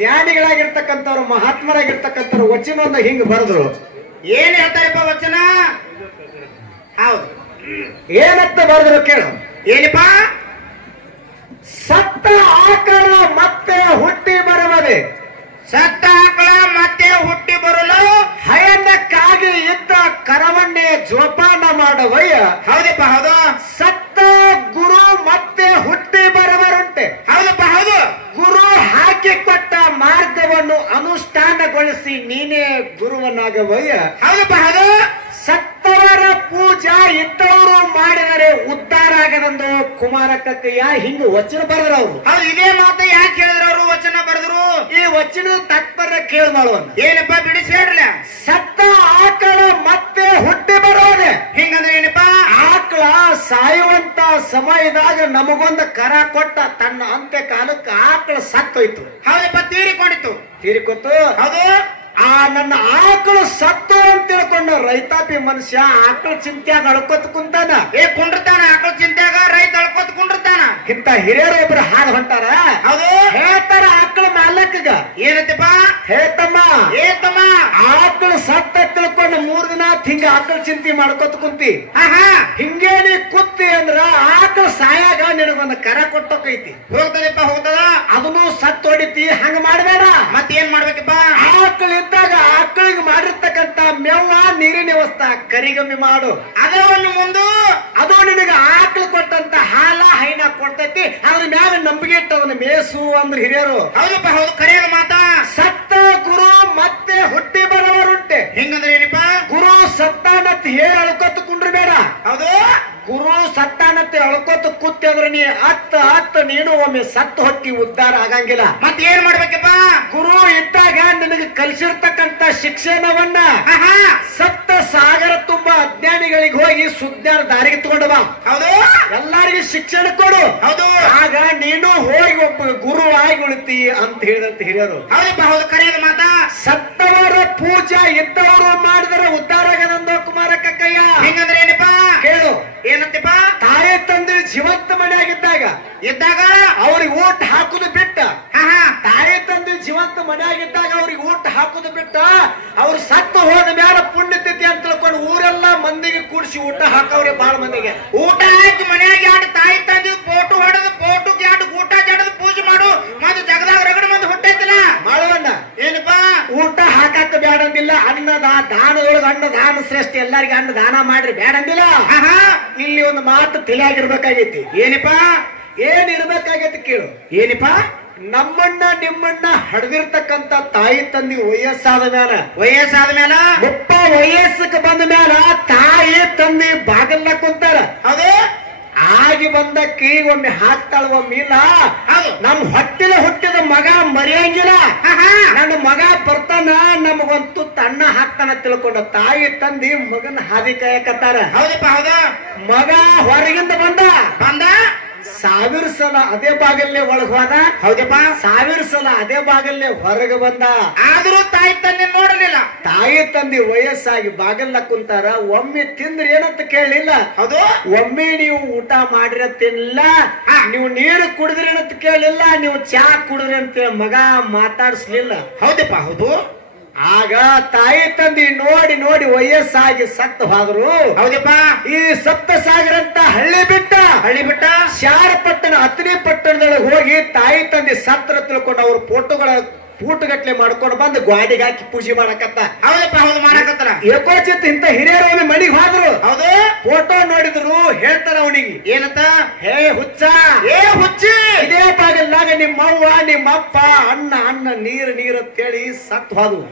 ಜ್ಞಾನಿಗಳಾಗಿರ್ತಕ್ಕಂಥವ್ರು ಮಹಾತ್ಮರಾಗಿರ್ತಕ್ಕಂಥವ್ರು ವಚನವನ್ನ ಹಿಂಗ್ ಬರೆದ್ರು. ಏನ್ ಹೇಳ್ತಾರಪ್ಪ ವಚನ? ಹೌದು, ಏನಂತ ಬರೆದ್ರು ಕೇಳು. ಏನಪ್ಪಾ? ಸತ್ತ ಆಕಳ ಮತ್ತೆ ಹುಟ್ಟಿ ಬರುತ್ತದೆ, ಸತ್ತ ಆಕಳ ಮತ್ತೆ ಹುಟ್ಟಿ ಬರಲು ಹಯನಕ್ಕಾಗಿ ಇದ್ದ ಕರವನ್ನೇ ಜೋಪಾನ ಮಾಡುವಯ್ಯ. ಹೌದಪ್ಪ, ಹೌದು. ಸತ್ತ ಗುರು ಮತ್ತೆ ಹುಟ್ಟಿ ಬರುವರುಂಟೆ. ಹೌದಪ್ಪ, ಹೌದು. ಗುರು ಹಾಕಿಕೊಟ್ಟ ಮಾರ್ಗವನ್ನು ಅನುಷ್ಠಾನಗೊಳಿಸಿ ನೀನೇ ಗುರುವನ್ನಾಗವಯ್ಯ. ಹೌದಪ್ಪ, ಹೌದು. ಸತ್ತವರ ಪೂಜಾ ಇದ್ದವರು ಮಾಡಿದರೆ ಉದ್ಧಾರ ಆಗದಂದು ಕುಮಾರ ಕಕ್ಕಯ್ಯ ಹಿಂಗ ವಚನ ಬರೆದ್ರು ಅವರು. ಹೌದು, ಇದೇ ಮಾತು ಯಾಕೆ ಹೇಳಿದ್ರು ಅವರು ವಚನ ಬರೆದ್ರು? ಈ ವಚನದ ತಾತ್ಪರ್ಯ ಕೇಳಿ ಮಾಡುವನ್ನ. ಏನಪ್ಪಾ ಬಿಡಿಸಿ ಹೇಳ್ರಲ್ಲ. ಸತ್ತ ಆಕಳ ಮತ್ತೆ ಹುಟ್ಟಿ ಬರೋದೆ. ಹಿಂಗಂದ್ರೆ ಏನಪ್ಪಾ? ಆಕಳ ಸಾಯುವಂತ ಸಮಯದಾಗ ನಮಗೊಂದು ಕರ ಕೊಟ್ಟ ತನ್ನ ಅಂತ್ಯ ಕಾಲಕ್ಕೆ ಆಕಳ ಸತ್ತೋಯ್ತು. ಹೌದಪ್ಪ, ತೀರಿಕೊಂಡಿತ್ತು. ತೀರಿಕೊತ್ತು. ಹೌದು. ಆ ನನ್ನ ಆಕಳು ಸತ್ತು ಅಂತ ತಿಳ್ಕೊಂಡ ರೈತಾಪಿ ಮನುಷ್ಯ ಆಕಳ ಚಿಂತ್ಯಾಗ ಅಳ್ಕೊತ್ ಕುಂತಾನ. ಕುಂಡಿರ್ತಾನ ಆಕಳ ಚಿಂತ್ಯಾಗ, ರೈತ ಅಳ್ಕೊತ್ ಕುಂಡಿರ್ತಾನ. ಇಂತ ಹಿರಿಯರು ಒಬ್ರು ಹಾದು ಹೊಂಟಾರ. ಹೌದು. ಹೇಳ್ತಾರ ಆಕಳ ಮಾಲಕ್ಕಗ. ಏನಂತಪ್ಪ? ಹೇಳ್ತಮ್ಮ, ಏತಮ್ಮ, ಆಕಳು ಸತ್ತ ತಿಳ್ಕೊಂಡು 3 ದಿನ ಹಿಂಗ ಆಕಳ ಚಿಂತೆ ಮಾಡ್ಕೊತ ಕುಂತಿ. ಹಿಂಗೇ ನೀ ಕುತ್ತಿ ಅಂದ್ರ ಆಕಳ ಸಾಯಾಗ ನಿನಗೊಂದು ಕರ ಕೊಟ್ಟೋಕೈತಿ. ಹೋಗ್ತದಪ್ಪ, ಹೋಗ್ತದ. ಅದನ್ನು ಸತ್ತು ಹೊಡಿತಿ. ಹಂಗ ಮಾಡ್ಬೇಡ. ಮತ್ತೇನ್ ಮಾಡ್ಬೇಕಪ್ಪ? ಆಕಳ ಇದ್ದಾಗ ಆಕಳಿಗೆ ಮಾಡಿರ್ತಕ್ಕಂತ ಮೇವ ನೀರಿನ ವ್ಯವಸ್ಥೆ ಕರಿಗಮ್ಮಿ ಮಾಡು. ಅದನ್ನು ಮುಂದು ಅದು ನಿನಗ ಆಕಳು ಕೊಟ್ಟಂತ ಹಾಲ ಹೈನ ಕೊಡ್ತೈತಿ. ಅದ್ರ ಮ್ಯಾಗ ನಂಬಿಕೆ ಇಟ್ಟವನ್ನ ಮೇಸು ಅಂದ್ರ ಹಿರಿಯರು. ಹೌದಪ್ಪ, ಹೌದು, ಕರೆಯದ ಮಾತಾ. ಸತ್ತ ಗುರು ಮತ್ತೆ ಹುಟ್ಟಿ ಬರುವರುಂಟೆ. ಹಿಂಗಂದ್ರೆ ಏನಪ್ಪ? ಗುರು ಸತ್ತಾನತ್ ಹೇಳಿ ಅಳ್ಕೊತ ಕುಂಡ್ರಿ ಬೇಡ. ಹೌದು. ಗುರು ಸತ್ತಾನತ್ತೆ ಅಳ್ಕೊತ ಕೂತಿ ಅಂದ್ರೆ ನೀ ಹತ್ತ ನೀನು ಒಮ್ಮೆ ಸತ್ತು ಹೊಕ್ಕಿ ಉದ್ಧಾರ ಆಗಂಗಿಲ್ಲ. ಮತ್ ಏನ್ ಮಾಡ್ಬೇಕಪ್ಪ? ಗುರು ಇದ್ದಾಗ ನಿನಗೆ ಕಲಿಸಿರ್ತಕ್ಕಂತ ಶಿಕ್ಷಣವನ್ನ ಸತ್ತ ಸಾಗರ ತುಂಬಾ ಅಜ್ಞಾನಿಗಳಿಗೆ ಹೋಗಿ ಸುಜ್ಞಾನ ದಾರಿಗೆ ತಗೊಂಡು ಬಾ. ಹೌದು. ಎಲ್ಲರಿಗೂ ಶಿಕ್ಷಣ ಕೊಡು. ಹೌದು. ಆಗ ನೀನು ಹೋಗಿ ಒಬ್ಬ ಗುರು ಆಗಿ ಉಳಿತಿ ಅಂತ ಹೇಳಿದಂತ ಹಿರಿಯರು. ಹೌದಪ್ಪ, ಹೌದು, ಕರೆಯದ ಮಾತಾ. ಸತ್ತವರ ಪೂಜಾ ಇದ್ದವರು ಮಾಡಿದರೆ ಉದ್ಧಾರ ಆಗದಂದು ಕುಮಾರ ಕಕ್ಕಯ್ಯ. ಹಿಂಗಂದ್ರೆ ಏನಪ್ಪ? ಕೇಳು. ಏನಂತಪ್ಪ? ತಾಯಿ ತಂದೆ ಜೀವಂತ ಮನೆಯಾಗಿದ್ದಾಗ ಅವ್ರಿಗೆ ಊಟ ಹಾಕುದು ಬಿಟ್ಟ. ತಾಯಿ ತಂದೆ ಜೀವಂತ ಮನೆಯಾಗಿದ್ದಾಗ ಅವ್ರಿಗೆ ಊಟ ಹಾಕುದು ಬಿಟ್ಟ. ಅವ್ರು ಸತ್ತು ಹೋದ ಮ್ಯಾಲ ಪುಣ್ಯತಿಥಿ ಅಂತ ತಿಳ್ಕೊಂಡು ಊರೆಲ್ಲ ಮಂದಿಗೆ ಕೂಡಿಸಿ ಊಟ ಹಾಕವ್ರೆ. ಬಾಳ ಮಂದಿಗೆ ಊಟ ಹಾಕಿ ಮನೆಯಾಗಿ ಆಟ ತಾಯಿ ತಂದೆ ಫೋಟೋ ಹೊಡೆದು ಫೋಟೋಗೆ ಆಟ ಊಟ ಜಡದು ಪೂಜೆ ಮಾಡು. ಮತ್ತೆ ಜಗದಾಗ ರಗಡ ಮಂದಿ ಹೊಟ್ಟೈತಿಲ್ಲ ಮಾಡುವನ್ನ. ಏನಪ್ಪಾ? ಊಟ ಹಾಕಕ್ಕ ಬ್ಯಾಡಂದಿಲ್ಲ. ದಾನದೊಳಗ ಅನ್ನ ದಾನ ಶ್ರೇಷ್ಠ. ಎಲ್ಲರಿಗೆ ಅನ್ನ ದಾನ ಮಾಡ್ರಿ ಬ್ಯಾಡಂದಿಲ್ಲ. ಇಲ್ಲಿ ಒಂದು ಮಾತು ತಿಳಿಯಾಗಿರ್ಬೇಕಾಗೈತಿ. ಏನಪ್ಪಾ? ಏನಿರ್ಬೇಕಾಗೈತಿ ಕೇಳು. ಏನಪ್ಪಾ? ನಿಮ್ಮನ್ನ ಹಡ್ದಿರ್ತಕ್ಕಂತ ತಾಯಿ ತಂದಿ ವಯಸ್ಸಾದ ಮ್ಯಾಲ ಮುಪ್ಪ ವಯಸ್ಸಕ್ಕೆ ಬಂದ ಮ್ಯಾಲ ತಾಯಿ ತಂದಿ ಬಾಗಲ್ನ ಕುಂತಾರ. ಹೌದು. ಆಗಿ ಬಂದಕ್ಕಿ ಒಮ್ಮೆ ಹಾಕ್ತಾಳ, ಒಮ್ಮೆ ಇಲ್ಲ. ನಮ್ ಹೊಟ್ಟಿಲ ಹುಟ್ಟಿದ ಮಗ ಮರೆಯಂಗಿಲ್ಲ. ನನ್ನ ಮಗ ಬರ್ತಾನ, ನಮಗಂತೂ ತಣ್ಣ ಹಾಕ್ತಾನ ತಿಳ್ಕೊಂಡ ತಾಯಿ ತಂದಿ ಮಗನ ಹಾದಿ ಕಾಯಕತ್ತಾರ. ಹೌದಪ್ಪ, ಹೌದಾ. ಮಗ ಹೊರಗಿಂದ ಬಂದ 1000 ಸಲ ಅದೇ ಬಾಗಲ್ಲೇ ಒಳಗ್ ಹೋದ. ಹೌದಪ್ಪ. 1000 ಸಲ ಅದೇ ಬಾಗಲ್ಲೇ ಹೊರಗೆ ಬಂದ. ಆದ್ರೂ ತಾಯಿ ತಂದೆ ನೋಡಲಿಲ್ಲ. ತಾಯಿ ತಂದೆ ವಯಸ್ಸಾಗಿ ಬಾಗಲ್ಲ ಕುಂತಾರ. ಒಮ್ಮೆ ತಿಂದ್ರೆ ಏನಂತ ಕೇಳಲಿಲ್ಲ. ಹೌದು. ಒಮ್ಮೆ ನೀವು ಊಟ ಮಾಡ್ರಿ ಅಂತಿಲ್ಲ, ನೀವು ನೀರು ಕುಡಿದ್ರಿ ಅಂತ ಕೇಳಲಿಲ್ಲ, ನೀವು ಚಾ ಕುಡಿದ್ರಿ ಅಂತ ಮಗ ಮಾತಾಡಿಸ್ಲಿಲ್ಲ. ಹೌದಪ್ಪ, ಹೌದು. ಆಗ ತಾಯಿ ತಂದಿ ನೋಡಿ ನೋಡಿ ವಯಸ್ಸಾಗಿ ಸತ್ತು ಹೋದ್ರು. ಹೌದಪ್ಪ. ಈ ಸಪ್ತ ಸಾಗರ ಅಂತ ಹಳ್ಳಿ ಬಿಟ್ಟ ಶಾರ ಪಟ್ಟಣ ಅತನಿ ಪಟ್ಟಣದೊಳಗೆ ಹೋಗಿ ತಾಯಿ ತಂದೆ ಸತ್ರ ತಿಳ್ಕೊಂಡು ಅವ್ರ ಫೋಟೋಗಟ್ಲೆ ಮಾಡ್ಕೊಂಡು ಬಂದು ಗಾಡಿಗೆ ಹಾಕಿ ಪೂಜೆ ಮಾಡಕತ್ತ. ಹೌದಪ್ಪ, ಹೌದು, ಮಾಡಕತ್ತಾರ. ಏಕೋಚಿತ್ ಇಂತ ಹಿರಿಯರು ಮನೆಗೆ ಹೋದ್ರು. ಹೌದು. ಫೋಟೋ ನೋಡಿದ್ರು. ಹೇಳ್ತಾರ ಅವನಿಗೆ ಏನಂತ? ಹೇ ಹುಚ್ಚ, ಹುಚ್ಚಿ, ಇದೇ ಬಾಗಲ್ನಾಗ ನಿಮ್ಮವ್ವ ನಿಮ್ಮಪ್ಪ ಅಣ್ಣ ನೀರು ಅಂತೇಳಿ ಸತ್ತು ಹೋದ್ರು.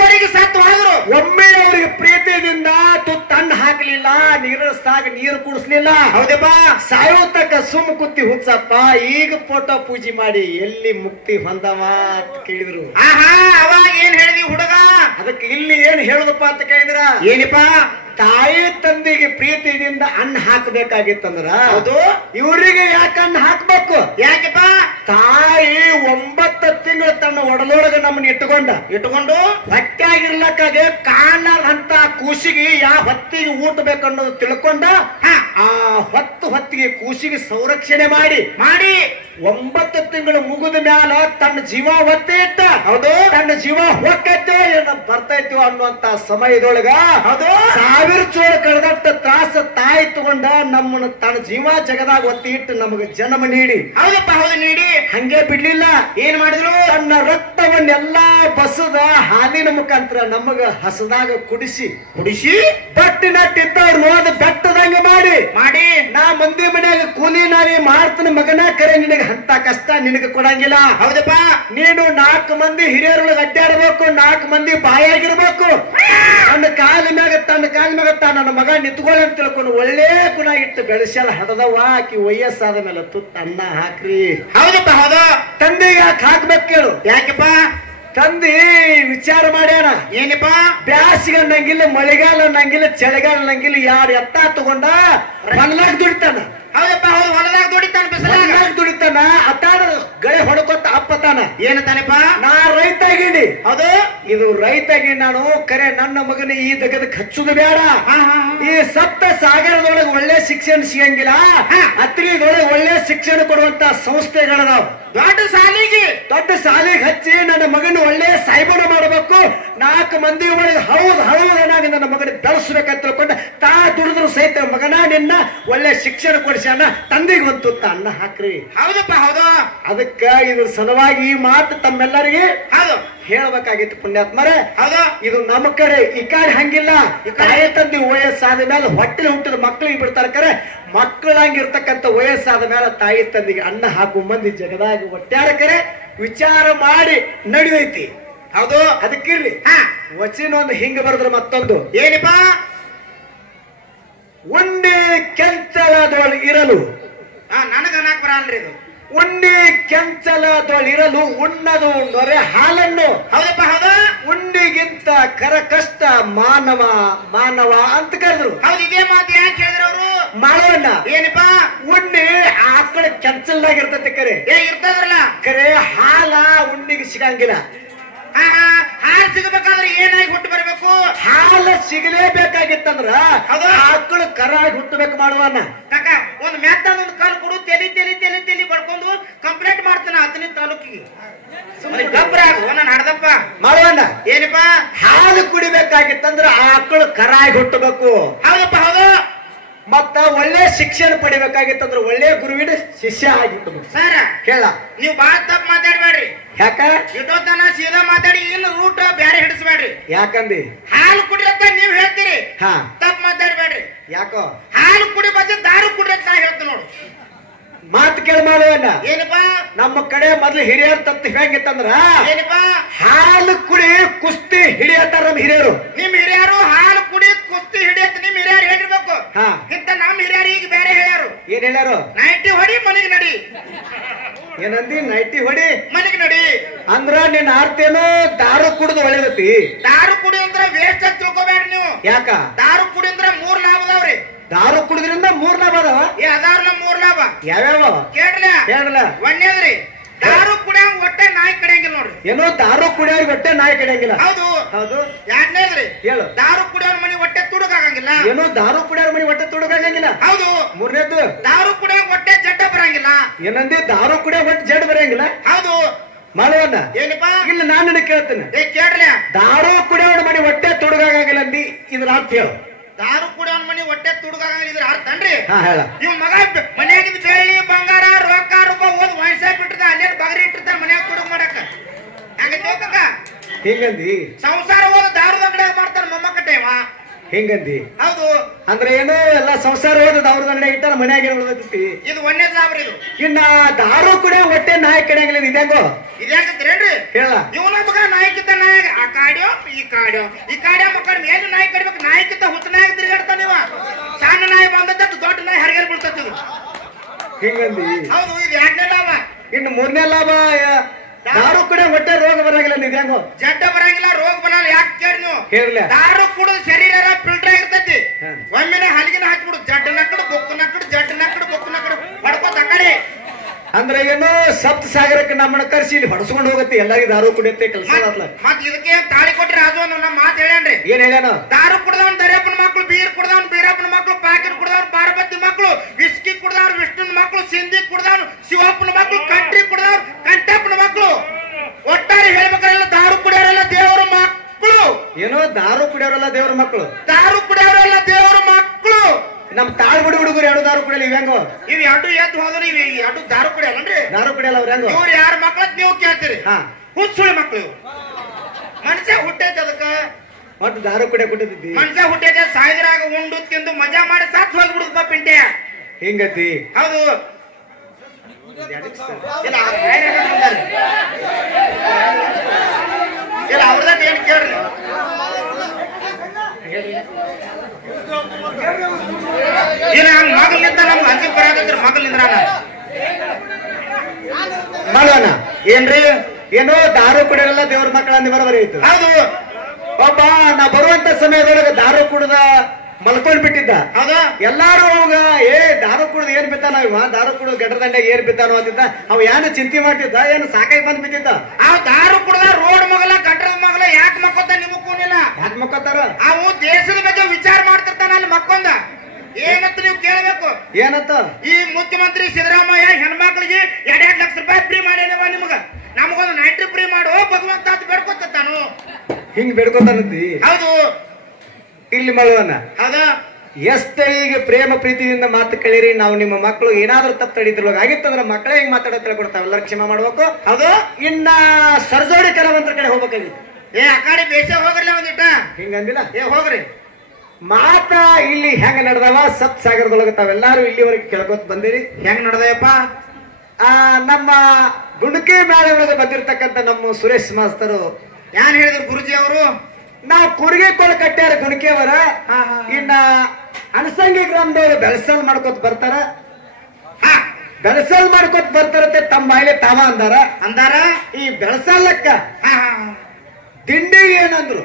ಕೊರಿಗೆ ಸತ್ತು ಹೋದ್ರು. ಒಮ್ಮೆ ಅವ್ರಿಗೆ ಪ್ರೀತಿಯಿಂದ ತುತ್ತಣ್ಣ ಹಾಕಲಿಲ್ಲ, ನೀರಿಸ್ದಾಗ ನೀರು ಕುಡಿಸ್ಲಿಲ್ಲ. ಹೌದಪ್ಪ. ಸಾಯೋತಕ್ಕ ಸುಮ್ ಕುತ್ತಿ ಹುಚ್ಚಪ್ಪ ಈಗ ಫೋಟೋ ಪೂಜೆ ಮಾಡಿ ಎಲ್ಲಿ ಮುಕ್ತಿ ಹೊಂದವ ಅಂತ ಕೇಳಿದ್ರು. ಅವಾಗ ಏನ್ ಹೇಳಿದಿ ಹುಡುಗ? ಅದಕ್ಕೆ ಇಲ್ಲಿ ಏನ್ ಹೇಳುದಪ್ಪ ಅಂತ ಕೇಳಿದ್ರ, ಏನಪ್ಪ? ತಾಯಿ ತಂದೆಗೆ ಪ್ರೀತಿಯಿಂದ ಅನ್ನ ಹಾಕಬೇಕಾಗಿತ್ತಂದ್ರ ಹೌದು. ಇವರಿಗೆ ಯಾಕೆ ಅನ್ನ ಹಾಕ್ಬೇಕು? ಯಾಕೆಪ್ಪ? ತಾಯಿ 9 ತಿಂಗಳು ತನ್ನ ಒಡಲೊಳಗ ನಮ್ಮನ್ನ ಇಟ್ಟುಕೊಂಡು ಹೊಟ್ಟೆಯಾಗಿರ್ಲಕ್ಕಾಗೆ ಕಾಣದಂತ ಕೂಸಿಗೆ ಯಾವ ಹೊತ್ತಿಗೆ ಊಟ ಬೇಕನ್ನೋದು ತಿಳ್ಕೊಂಡ ಆ ಹೊತ್ತಿಗೆ ಕೂಸಿಗೆ ಸಂರಕ್ಷಣೆ ಮಾಡಿ 9 ತಿಂಗಳು ಮುಗಿದ ಮ್ಯಾಲ ತನ್ನ ಜೀವ ಒತ್ತೆ ಇಟ್ಟ. ಹೌದು, ತನ್ನ ಜೀವ ಹೋಗೈತೆ ಬರ್ತೈತಿ ಅನ್ನುವಂತ ಸಮಯದೊಳಗ ಹೌದು 1000 ಚೋಳ ಕಳೆದಟ್ಟ ತ್ರಾಸ ತಾಯಿ ತಗೊಂಡ ನಮ್ಮನ್ನ ತನ್ನ ಜೀವ ಜಗದಾಗ ಒತ್ತಿ ಇಟ್ಟು ನಮಗ ಜನ್ಮ ನೀಡಿ. ಹೌದಪ್ಪ, ಹೌದು ನೀಡಿ ಹಂಗೆ ಬಿಡ್ಲಿಲ್ಲ. ಏನ್ ಮಾಡಿದ್ರು? ತನ್ನ ರಕ್ತವನ್ನೆಲ್ಲಾ ಬಸದ ಹಾಲಿನ ಮುಖಾಂತರ ನಮಗ ಹಸದಾಗ ಕುಡಿಸಿ ಬಟ್ಟಿನಟ್ಟಿದ್ದವ್ರು ನೋದ ಬೆಟ್ಟದಂಗ ಮಾಡಿ ನಾ ಮಂದಿ ಮನ್ಯಾಗ ಕೂಲಿ ನಾರಿ ಮಾಡ್ತಾನೆ ಮಗನ ಕರೆ ನಿನಗೆ ಅಂತ ಕಷ್ಟ ನಿನಗೆ ಕೊಡಂಗಿಲ್ಲ. ಹೌದಪ್ಪ, ನೀನು 4 ಮಂದಿ ಹಿರಿಯರೊಳಗೆ ಅಡ್ಡಾಡಬೇಕು, 4 ಮಂದಿ ಬಾಯಾಗಿರ್ಬೇಕು. ತನ್ನ ಕಾಲ ಮ್ಯಾಗ ನನ್ನ ಮಗ ನಿಂತ್ಕೊಳ್ಳಿ ಅಂತ ತಿಳ್ಕೊಂಡು ಒಳ್ಳೆ ಗುಣ ಇಟ್ಟು ಬೆಳೆಸಲ್ಲ ಹಡದವ ಆಕಿ ವಯಸ್ಸಾದ ಮೇಲೆ ತುತ್ತ ಅನ್ನ ಹಾಕ್ರಿ. ಹೌದಪ್ಪ, ಹೌದು. ತಂದೆಗೆ ಯಾಕೆ ಹಾಕ್ಬೇಕು ಕೇಳು? ಯಾಕಪ್ಪ? ತಂದಿ ವಿಚಾರ ಮಾಡ್ಯಾನ. ಏನಪ್ಪ? ಬ್ಯಾಸಿಗೆ ಅನ್ನಂಗಿಲ್ಲ, ಮಳೆಗಾಲ ಅನ್ನಂಗಿಲ್ಲ, ಚಳಿಗಾಲ ಅನ್ನಂಗಿಲ್ಲ. ಯಾರು ಎತ್ತ ತಗೊಂಡ ಹೊಲದಾಗ ದುಡಿತಾನ. ಹೌದಪ್ಪ, ಹೌದು. ಹೊಲದಾಗ ದುಡಿತಾನ, ಬಿಸಿಲಾಗ ದುಡಿತಾನ. ಅತ್ತಾನ ಗಳೆ ಹೊಡ್ಕೊತ ಅಪ್ಪತಾನ. ಏನಂತಾನಪ್ಪ? ನಾ ರೈತ ಆಗೀನಿ. ಹೌದು, ಇದು ರೈತ ಆಗಿ ನಾನು ಕರೆ ನನ್ನ ಮಗನ ಈ ದಗದಕ್ಕೆ ಹಚ್ಚುದು ಬೇಡ. ಈ ಸಪ್ತ ಸಾಗರದೊಳಗೆ ಒಳ್ಳೆ ಶಿಕ್ಷಣ ಸಿಗಂಗಿಲ್ಲ. ಅತ್ರಿದೊಳಗೆ ಒಳ್ಳೆ ಶಿಕ್ಷಣ ಕೊಡುವಂತ ಸಂಸ್ಥೆಗಳದಾವ್. ದೊಡ್ಡ ಸಾಲಿಗೆ ಹಚ್ಚಿ ನನ್ನ ಮಗನ ಒಳ್ಳೆ ಸಾಯ್ಬನ ಮಾಡಬೇಕು. 4 ಮಂದಿ ಒಳಗೆ ಹೌದು ನಾನು ನನ್ನ ಮಗನ ಬೆಳೆಸ್ಬೇಕಂತ ತಿಳ್ಕೊಂಡ ತಾ ದುಡಿದ್ರು ಸಹಿತ ಮಗನ ನಿನ್ನ ಒಳ್ಳೆ ಶಿಕ್ಷಣ ಕೊಡಿಸ್ಯಾನ, ತಂದೆಗೆ ಒಂದು ತುತ್ತ ಅನ್ನ ಹಾಕ್ರಿ. ಹೌದಪ್ಪ, ಹೌದು. ಅದಕ್ಕ ಇದ್ರ ಸಲುವಾಗಿ ಈ ಮಾತು ತಮ್ಮೆಲ್ಲರಿಗೆ ಹೌದು ಹೇಳ್ಬೇಕಾಗಿತ್ತು ಪುಣ್ಯಾತ್ಮರೇ. ಹೌದು, ಇದು ನಮ್ಮ ಕಡೆ. ಈ ಕಡೆ ಹಂಗಿಲ್ಲ. ತಾಯಿ ತಂದೆ ವಯಸ್ಸಾದ ಮೇಲೆ ಹೊಟ್ಟೆಲಿ ಹುಟ್ಟಿದ ಮಕ್ಕಳಿಗೆ ಬಿಡ್ತಾರ. ಕರೆ ಮಕ್ಕಳಂಗಿರ್ತಕ್ಕಂಥ ವಯಸ್ಸಾದ ಮೇಲೆ ತಾಯಿ ತಂದೆಗೆ ಅನ್ನ ಹಾಕುವ ಮಂದಿ ಜಗದಾಗ ಒಟ್ಟಾರ ಕರೆ ವಿಚಾರ ಮಾಡಿ ನಡೆದೈತಿ. ಹೌದು, ಅದಕ್ಕಿರ್ಲಿ. ವಚನ ಒಂದು ಹಿಂಗ ಬರೆದ್ರೆ ಮತ್ತೊಂದು ಏನಪ್ಪ? ಉಂಡಿ ಕೆಂಚಲದೊಳಗಿರಲು ನನಗ ಅನ್ನಕ್ ಬರಲ್ರಿ ಇದು. ಉಂಡಿ ಕೆಂಚಲದೊಳಿರಲು ಉಣ್ಣದು ನೊರೆ ಹಾಲನ್ನು. ಹೌದಪ್ಪ, ಹೌದು. ಉಂಡಿಗಿಂತ ಕಷ್ಟ ಮಾನವ ಅಂತ ಕರೆದ್ರು. ಹೌದು, ಇದೇ ಮಾತು ಯಾಕೆ ಹೇಳಿದ್ರು ಅವರು? ಮಾಡೋಣ. ಏನಪ್ಪ? ಉಂಡಿ ಆಕಡೆ ಕೆಂಚಲ್ದಾಗ ಇರ್ತೈತೆ ಕರೆ ಇರ್ತದ್ರಲ್ಲ. ಕರೆ ಹಾಲ ಉಂಡಿಗೆ ಸಿಗಂಗಿಲ್ಲ. ಹಾಲು ಸಿಗಬೇಕಾದ್ರೆ ಏನಾಗಿ ಹುಟ್ಟು ಬರ್ಬೇಕು? ಹಾಲು ಸಿಗಲೇಬೇಕಾಗಿತ್ತಂದ್ರ ಆಕಳು ಕರಾಗಿ ಹುಟ್ಟಬೇಕು ಮಾಡುವನ್ನ. ಕಾಕ, ಒಂದ್ ಮೆತ್ತ ಒಂದು ಕಾಲು ಕೊಡು, ತೆಲಿ ಬಡ್ಕೊಂಡು ಕಂಪ್ಲೇಂಟ್ ಮಾಡ್ತಾನ 15 ತಾಲೂಕಿಗೆ. ಗಬ್ರ ನಾನು ಹಡ್ದಪ್ಪ ಮಾಡುವನ್ನ. ಏನಪ್ಪ? ಹಾಲು ಕುಡಿಬೇಕಾಗಿತ್ತಂದ್ರ ಆಕಳು ಕರಾಗಿ ಹುಟ್ಟಬೇಕು. ಹೌದಪ್ಪ, ಹೌದು. ಮತ್ತ ಒಳ್ಳೆ ಶಿಕ್ಷಣ ಪಡಿಬೇಕಾಗಿತ್ತಂದ್ರ ಒಳ್ಳೆ ಗುರುವಿನ ಶಿಷ್ಯ ಆಗಿತ್ತು. ಸರ್ ಕೇಳ, ನೀವು ಬಾಳ ತಪ್ಪು ಮಾತಾಡ್ಬೇಡ್ರಿ. ಯಾಕ? ಇಟ್ಟೋತನ ಸೀದಾ ಮಾತಾಡಿ, ಇನ್ನು ರೂಟ್ ಬ್ಯಾರೆ ಹಿಡಿಸ್ಬೇಡ್ರಿ. ಯಾಕಂದಿ? ಹಾಲು ಕುಡಿಯತ್ತ ನೀವ್ ಹೇಳ್ತೀರಿ, ಹಾ ತಪ್ಪು ಮಾತಾಡ್ಬೇಡ್ರಿ. ಯಾಕೋ? ಹಾಲು ಕುಡಿ ಬದ್ದೆ ದಾರು ಕುಡಿಯತ್ತ ನಾ ಹೇಳ್ತೀನಿ ನೋಡು. ಮಾತು ಕೇಳ ಮಾಡುವನ್ನ. ಏನಪ್ಪಾ? ನಮ್ಮ ಕಡೆ ಮೊದ್ಲು ಹಿರಿಯರ ತತ್ವ ಹೇಗಿತ್ತಂದ್ರ ಏನಪ್ಪಾ? ಹಾಲು ಕುಡಿ ಕುಸ್ತಿ ಹಿಡಿಯತ್ತಾರ ನಮ್ಮ ಹಿರಿಯರು. ನಿಮ್ ಹಿರಿಯರು ಹಾಲು ಕುಡಿ ಕುಸ್ತಿ ಹಿಡಿಯತ್ತ ನಿಮ್ ಹಿರಿಯರು ಹೇಳಿರ್ಬೇಕು. ಇಂತ ನಮ್ಮ ಹಿರಿಯರು ಈಗ ಬೇರೆ ಹೇಳ್ಯಾರು. ಏನ್ ಹೇಳ್ಯಾರು? ನೈಟಿ ಹೊಡಿ ಮನೆಗೆ ನಡಿ. ಏನಂದಿ? ನೈಟಿ ಹೊಡಿ ಮನೆಗೆ ನಡಿ ಅಂದ್ರ ನಿನ್ ಆರ್ತೇನೋ ದಾರು ಕುಡಿದು ಒಳ್ಳೇದತಿ. ದಾರು ಕುಡಿ ಅಂದ್ರ ವೇಸ್ಟ್ ಅಂತ ತಿಳ್ಕೊಬೇಡ್ರಿ ನೀವು. ಯಾಕ? ದಾರು ಕುಡಿ ಅಂದ್ರ 3 ಲಾಭ ಅದಾವ್ರಿ. ದಾರು ಕುಡಿದ್ರಿಂದ 3 ಲಾಭ ಅದಾವ. ಅದಾವ್ರಲ್ಲ 3 ಲಾಭ. ಯಾವ್ಯಾವ ಕೇಳಲ್ಲ? ಒಂದೇದ್ರಿ, ದಾರು ಕುಡಿಯಂಗ್ ಹೊಟ್ಟೆ ನಾಯಿ ಕಡಿಯಂಗಿಲ್ಲ ನೋಡ್ರಿ. ಏನೋ ದಾರು ಕುಡಿಯೋರ್ ಹೊಟ್ಟೆ ನಾಯಿ ಕಡಿಯಂಗಿಲ್ಲ. ಹೌದು ಹೌದು. ಎರಡನೇದ್ರಿ, ಹೇಳು. ದಾರು ಕುಡಿಯೋರ್ ಮನಿ ಹೊಟ್ಟೆ ತುಡುಕಾಗಂಗಿಲ್ಲ. ಏನೋ ದಾರು ಕುಡಿಯೋರ್ ಮನಿ ಹೊಟ್ಟೆ ತುಡುಕಾಗಂಗಿಲ್ಲ. ಹೌದು. ಮೂರನೇದು, ದಾರು ಕುಡಿಯೋರ್ ಹೊಟ್ಟೆ ಜಡ್ಡ ಬರಂಗಿಲ್ಲ. ಏನಂದಿ? ದಾರು ಕುಡಿಯೋ ಹೊಟ್ಟೆ ಜಡ್ ಬರಂಗಿಲ್ಲ. ಹೌದು. ಮಾಡುವನ್ನ. ಏನಪ್ಪಾ? ಇಲ್ಲ, ನಾನು ನಿನಗೆ ಕೇಳ್ತೇನೆ. ಕೇಳ್ರಿ. ದಾರು ಕುಡಿಯೋರ್ ಮನಿ ಹೊಟ್ಟೆ ತುಡುಕಾಗಂಗಿಲ್ಲ ಅಂದಿ, ಇದ್ರ ಅರ್ಥ ಹೇಳು. ದಾರು ಕುಡಿಯೋನ್ ಮನಿ ಹೊಟ್ಟೆ ತುಡುಕಾಗಂಗಿಲ್ಲ ಇದ್ರ ಅರ್ಥ ಅನ್ರಿ? ಹೇಳ. ಇವ್ ಮಗ ಮನ್ಯಾಗಿಂದ ಬೆಳ್ಳಿ ಬಂಗಾರ ರೊಕ್ಕ ಓದ್ ವಯಸ್ಸಾಗಿ ಬಿಟ್ಟಿರ್ತಾನ, ಅಲ್ಲೇನ್ ಬಗರಿ ಇಟ್ಟಿರ್ತಾನ ಮನ್ಯಾಗ ತುಡುಗ್ ಮಾಡಕ. ಹಂಗ ಹಿಂಗಂದಿ? ಸಂಸಾರ ಹೋದ ದಾರದ ಅಂಗಡಿ ಮಾಡ್ತಾನ ಮೊಮ್ಮಕ್ಕಟ್ಟೇವ. ಹಿಂಗಂದಿ? ಹೌದು. ಅಂದ್ರೆ ಏನು? ಎಲ್ಲ ಸಂಸಾರ ಹೋದ ದಾರದ ಅಂಗಡಿ ಇಟ್ಟಾರ ಮನ್ಯಾಗ ಉಳಿದೈತಿ. ಇದು ಒಂದೇ ಲಾಭ ಇದು. ಇನ್ನ ದಾರು ಕುಡಿಯೋ ಹೊಟ್ಟೆ ನಾಯಿ ಕಡಿಯಂಗಿಲ್ಲ. ಇದ್ಯಾಂಗೋ? ಇದ್ಯಾಕಂತೀರೇನ್ರಿ? ಹೇಳ. ಇವನ ಮಗ ನಾಯಿಕಿತ್ತ ನಾಯಿಗ ಆ ಕಾಡ್ಯೋ ಈ ಕಾಡ್ಯೋ ಮಕ್ಕಳ ಏನು ನಾಯಿ ಕಡಿಬೇಕು? ನಾಯಿಕಿತ್ತ ಹುತ್ತ ನಾಯಿಗೆ ತಿರುಗಾಡ್ತಾನ ನೀವ. ಸಣ್ಣ ನಾಯಿ ಬಂದದ್ದು ದೊಡ್ಡ ನಾಯಿ ಹರಿಗೇರ್ ಬೀಳ್ತದ. ಹಿಂಗಂದಿ? ಹೌದು. ಇದು 2ನೇ ಲಾಭ. ಇನ್ನು 3ನೇ ಲಾಭ, ದಾರು ಕುಡಿಯೋ ಹೊಟ್ಟೆ ರೋಗ ಬರಂಗಿಲ್ಲ. ಇದ್ಯಾಂಗೋ? ಜಡ್ಡ ಬರಂಗಿಲ್ಲ, ರೋಗ ಬರಲ್ಲ. ಯಾಕೆ ಕೇಳಿ ನೀವು? ಹೇಳ. ದಾರು ಕುಡಿದ ಶರೀರ ಫಿಲ್ಟರ್ ಆಗಿರ್ತೈತಿ. ಒಮ್ಮೆನೆ ಹಲಿಗೆನ ಹಾಕ್ಬಿಡು, ಜಡ್ಡ ನಕ್ಕಡು ಬೊಕ್ಕು ನಕ್ಕಡು, ಜಡ್ಡ ನಕ್ಕಡು ಬೊಕ್ಕು ನಕ್ಕಡು ಹೊಡ್ಕೋತ ಆ ಕಡೆ. ಅಂದ್ರೆ ಏನೋ ಸಪ್ತ ಸಾಗರಕ್ಕೆ ನಮ್ಮನ್ನ ಕರ್ಸಿ ಇಲ್ಲಿ ಹೊಡ್ಸ್ಕೊಂಡು ಹೋಗತ್ತೆ. ಎಲ್ಲಾಗಿ ದಾರು ಕುಡಿಯತ್ತೆ ಕೆಲಸ. ಮತ್ ಇದಕ್ಕೆ ತಾಳಿ ಕೊಟ್ರಿ ರಾಜು ನಮ್ಮ ಮಾತು ಹೇಳ್ಯಾನ್ರಿ. ಏನ್ ಹೇಳ್ಯಾನ? ದಾರು ಕುಡ್ದವನ್ ದರ್ಯಪ್ಪನ ಮಕ್ಳು, ಬೀರ್ ಕುಡ್ದವನ್ ಬೀರಪ್ಪನ ಮಕ್ಳು, ಪಾಕೆಟ್ ಕುಡ್ದವನ್ ಪಾರ್ವತಿ ಮಂದಿ ಮಕ್ಕಳು, ವಿಸ್ಕಿ ಕುಡ್ದವ್ರು ವಿಷ್ಣುನ ಮಕ್ಕಳು, ಸಿಂಧಿ ಕುಡ್ದವ್ರು ಶಿವಪ್ಪನ ಮಕ್ಕಳು, ಕಂಟ್ರಿ ಕುಡ್ದವ್ರು ಕಂಟಪ್ಪನ ಮಕ್ಕಳು. ಒಟ್ಟಾರೆ ಹೇಳ್ಬೇಕಾರೆಲ್ಲ ದಾರು ಕುಡಿಯೋರೆಲ್ಲ ದೇವರ ಮಕ್ಕಳು. ಏನೋ ದಾರು ಕುಡಿಯೋರೆಲ್ಲ ದೇವ್ರ ಮಕ್ಕಳು, ದಾರು ಕುಡಿಯೋರೆಲ್ಲ ದೇವರ ಮಕ್ಕಳು. ನಮ್ ತಾಳ್ಬಿಡಿ ಹುಡುಗರು ಎರಡು ದಾರು ಕುಡಿಯಲ್ಲ ಇವ್ ಹೆಂಗೋ? ಇವ್ ಎರಡು ಎದ್ದು ಹೋದ್ರೆ ಇವ್ ಎರಡು ದಾರು ಕುಡಿಯಲ್ಲನ್ರಿ? ದಾರು ಕುಡಿಯಲ್ಲ ಅವ್ರ ಹೆಂಗೋ? ಇವ್ರು ಯಾರ ಮಕ್ಕಳ ನೀವು ಕೇಳ್ತೀರಿ? ಹಾ, ಹುಚ್ಚುಳಿ ಮಕ್ಕಳು. ಮನುಷ್ಯ ಹುಟ್ಟೈತೆ ಅದಕ್ಕ, ಒಟ್ಟು ದಾರು ಕುಡಿಯ ಕೊಟ್ಟಿದ್ದಿ. ಮನುಷ್ಯ ಹುಟ್ಟೈತೆ ಸಾಯ್ದ್ರಾಗ ಉಂಡು ತಿಂದು ಮಜಾ ಮಾಡಿ ಸಾತ್ ಹೋಗ್ಬಿಡುದಪ್ಪ ಪಿಂಟೆ. ಹಿಂಗತಿ ಹೌದು. ಇಲ್ಲ ಅವ್ರದ ಏನ್ ಕೇಳ್ರಿ. ಇಲ್ಲ ಹಂಗ ಮಗಲಿಂದ ನಮ್ಗೆ ಅಂಜಿ ಬರಾಕತ್ರಿ. ಮಗಲಿಂದ್ರ ಮಾಡೋಣ ಏನ್ರಿ? ಏನೋ ದಾರು ಕುಡಿಯೋರೆಲ್ಲ ದೇವ್ರ ಮಕ್ಕಳ ಅಂದ ಬರೋಬರಿ ಐತು. ಹೌದು. ಒಬ್ಬ ನಾ ಬರುವಂತ ಸಮಯದೊಳಗೆ ದಾರು ಕುಡ್ದ ಮಲ್ಕೊಂಡ್ ಬಿಟ್ಟಿದ್ದ. ಹೌದಾ? ಎಲ್ಲಾರು ಅವಾಗ ದಾರು ಕುಡ್ದು ಏನ್ ಬಿದ್ದಾನ ಇವ, ದಾರು ಕುಡ್ದು ಗಡ್ರ ದಂಡೆಗೆ ಏನ್ ಬಿದ್ದಾನೋ ಅಂತಿದ್ದ. ಅವ ಏನು ಚಿಂತೆ ಮಾಡ್ತಿದ್ದ, ಏನು ಸಾಕಾಗಿ ಬಂದ್ ಬಿದ್ದಿದ್ದ. ಅವ್ ದಾರು ಕುಡ್ದ ರೋಡ್ ಮಗಲ ಗಟ್ರದ ಮಗಲ ಯಾಕೆ ಮಕ್ಕೋತ ನಿಮಗ್ ಕೂನಿಲ್ಲ? ಯಾಕೆ ಮಕ್ಕೋತಾರ? ಅವು ದೇಶದ ಬಗ್ಗೆ ವಿಚಾರ ಮಾಡ್ತಿರ್ತಾನ ಅಲ್ಲಿ ಮಕ್ಕೊಂದ. ಏನಂತ ನೀವು ಕೇಳಬೇಕು. ಏನಂತ? ಈ ಮುಖ್ಯಮಂತ್ರಿ ಸಿದ್ದರಾಮಯ್ಯ ಹೆಣ್ಮಕ್ಳಿಗೆ 2 ಲಕ್ಷ ರೂಪಾಯಿ ಫ್ರೀ ಮಾಡ್ಯಾನವ. ನಿಮಗ ನಮಗೊಂದು ನೈಟ್ರಿ ಫ್ರೀ ಮಾಡು ಭಗವಂತ ಅಂತ ಬೇಡ್ಕೊತ ತಾನು. ಹಿಂಗ್ ಬೇಡ್ಕೊತಾನಂತಿ? ಹೌದು. ಇಲ್ಲಿ ಮಳವನ್ನ ಹೌದಾ? ಎಷ್ಟೇ ಈಗ ಪ್ರೇಮ ಪ್ರೀತಿಯಿಂದ ಮಾತು ಕೇಳಿರಿ, ನಾವು ನಿಮ್ಮ ಮಕ್ಕಳು ಏನಾದ್ರೂ ತಪ್ಪು ತಡಿದ್ರೊಳಗ ಆಗಿತ್ತಂದ್ರ ಮಕ್ಕಳೇ ಹಿಂಗ್ ಮಾತಾಡೋದ್ ತಿಳ್ಕೊಡ್ತಾವ. ಎಲ್ಲರೂ ಕ್ಷಮೆ ಮಾಡ್ಬೇಕು. ಹೌದು. ಇನ್ನ ಸರ್ಜೋಡಿ ಕಲಾವಂತರ ಕಡೆ ಹೋಗ್ಬೇಕಾಗಿತ್ತು. ಆ ಕಡೆ ಬೇಸ ಹೋಗ್ರಲ್ಲ ಒಂದಿಟ್ಟ. ಹಿಂಗಂದಿಲ್ಲ? ಹೋಗ್ರಿ. ಮಾತ ಇಲ್ಲಿ ಹೆಂಗ ನಡೆದವ ಸತ್ ಸಾಗರದೊಳಗ ತಾವೆಲ್ಲಾರು ಇಲ್ಲಿವರೆಗೆ ಕೇಳ್ಕೊತ ಬಂದಿರಿ. ಹೆಂಗ್ ನಡೆದಯಪ್ಪ? ನಮ್ಮ ಗುಂಡಕಿ ಮೇಳ ಒಳಗೆ ಬಂದಿರ್ತಕ್ಕಂಥ ನಮ್ಮ ಸುರೇಶ್ ಮಾಸ್ತರು ಏನ್ ಹೇಳಿದ್ರು ಗುರುಜಿ ಅವರು? ನಾವು ಕುರಿಗೆ ಕೊಳ ಕಟ್ಟ್ಯಾರ ಗುಣಕಿಯವರ. ಇನ್ನ ಅನಸಂಗಿ ಗ್ರಾಮದವ್ರು ಬೆಳಸಲ್ ಮಾಡ್ಕೊತ ಬರ್ತಾರ. ಬೆಳಸಲ್ ಮಾಡ್ಕೊತ ಬರ್ತಾರತ್ತೆ ತಮ್ಮ ಬಾಯಿಲೆ ತಾವ ಅಂದಾರ. ಈ ಬೆಳಸಲ್ಲಕ್ಕ ದಿಂಡಿಗೆ ಏನಂದ್ರು?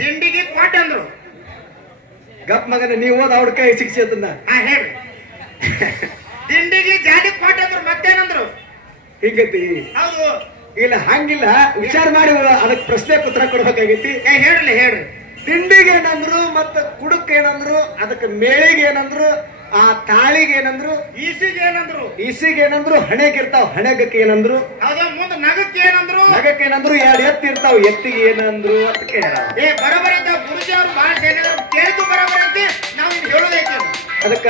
ದಿಂಡಿಗೆ ಕ್ವಾಟ್ ಅಂದ್ರು. ಗಪ್ ಮಗನ ನೀವು ಹೋದ ಅವ್ರ ಕೈ ಶಿಕ್ಷೆ ಅದನ್ನ ಹೇಳಿ. ದಿಂಡಿಗೆ ಜಾಡಿ ಕ್ವಾಟ್ ಅಂದ್ರು. ಮತ್ತೇನಂದ್ರು? ಹಿಂಗತಿ? ಹೌದು. ಇಲ್ಲ ಹಂಗಿಲ್ಲ, ವಿಚಾರ ಮಾಡಿ ಅದಕ್ಕೆ ಪ್ರಶ್ನೆ ಉತ್ತರ ಕೊಡ್ಬೇಕಾಗೈತಿ. ಹೇಳ್ರಿ ಹೇಳ್ರಿ. ತಿಂಡಿಗೆ ಏನಂದ್ರು, ಮತ್ತ ಕುಡಕ್ ಏನಂದ್ರು, ಅದಕ್ಕೆ ಮೇಳಿಗೆ ಏನಂದ್ರು, ಆ ತಾಳಿಗೆ ಏನಂದ್ರು, ಈಸಿಗೆ ಏನಂದ್ರು, ಈಸಿಗೆ ಏನಂದ್ರು, ಹಣೆಗಿರ್ತಾವ ಹಣೆಗಕ್ಕೆ ಏನಂದ್ರು, ಹೌದಾ? ಮುಂದೆ ನಗಕ್ಕೆ ಏನಂದ್ರು, ನಗಕ್ಕೆ ಏನಂದ್ರು, 2 ಎತ್ತು ಇರ್ತಾವ ಎತ್ತಿಗೆ ಏನಂದ್ರು ಅಂತ ಕೇಳ. ಬರೋಬರ ಗುರುಜಿ ಅವ್ರು ಬಹಳ ಕೇಳಿದ್ದು ಬರೋಬರ ಐತಿ. ನಾವು ಇದು ಹೇಳೋದೈತಿ. ಅದಕ್ಕ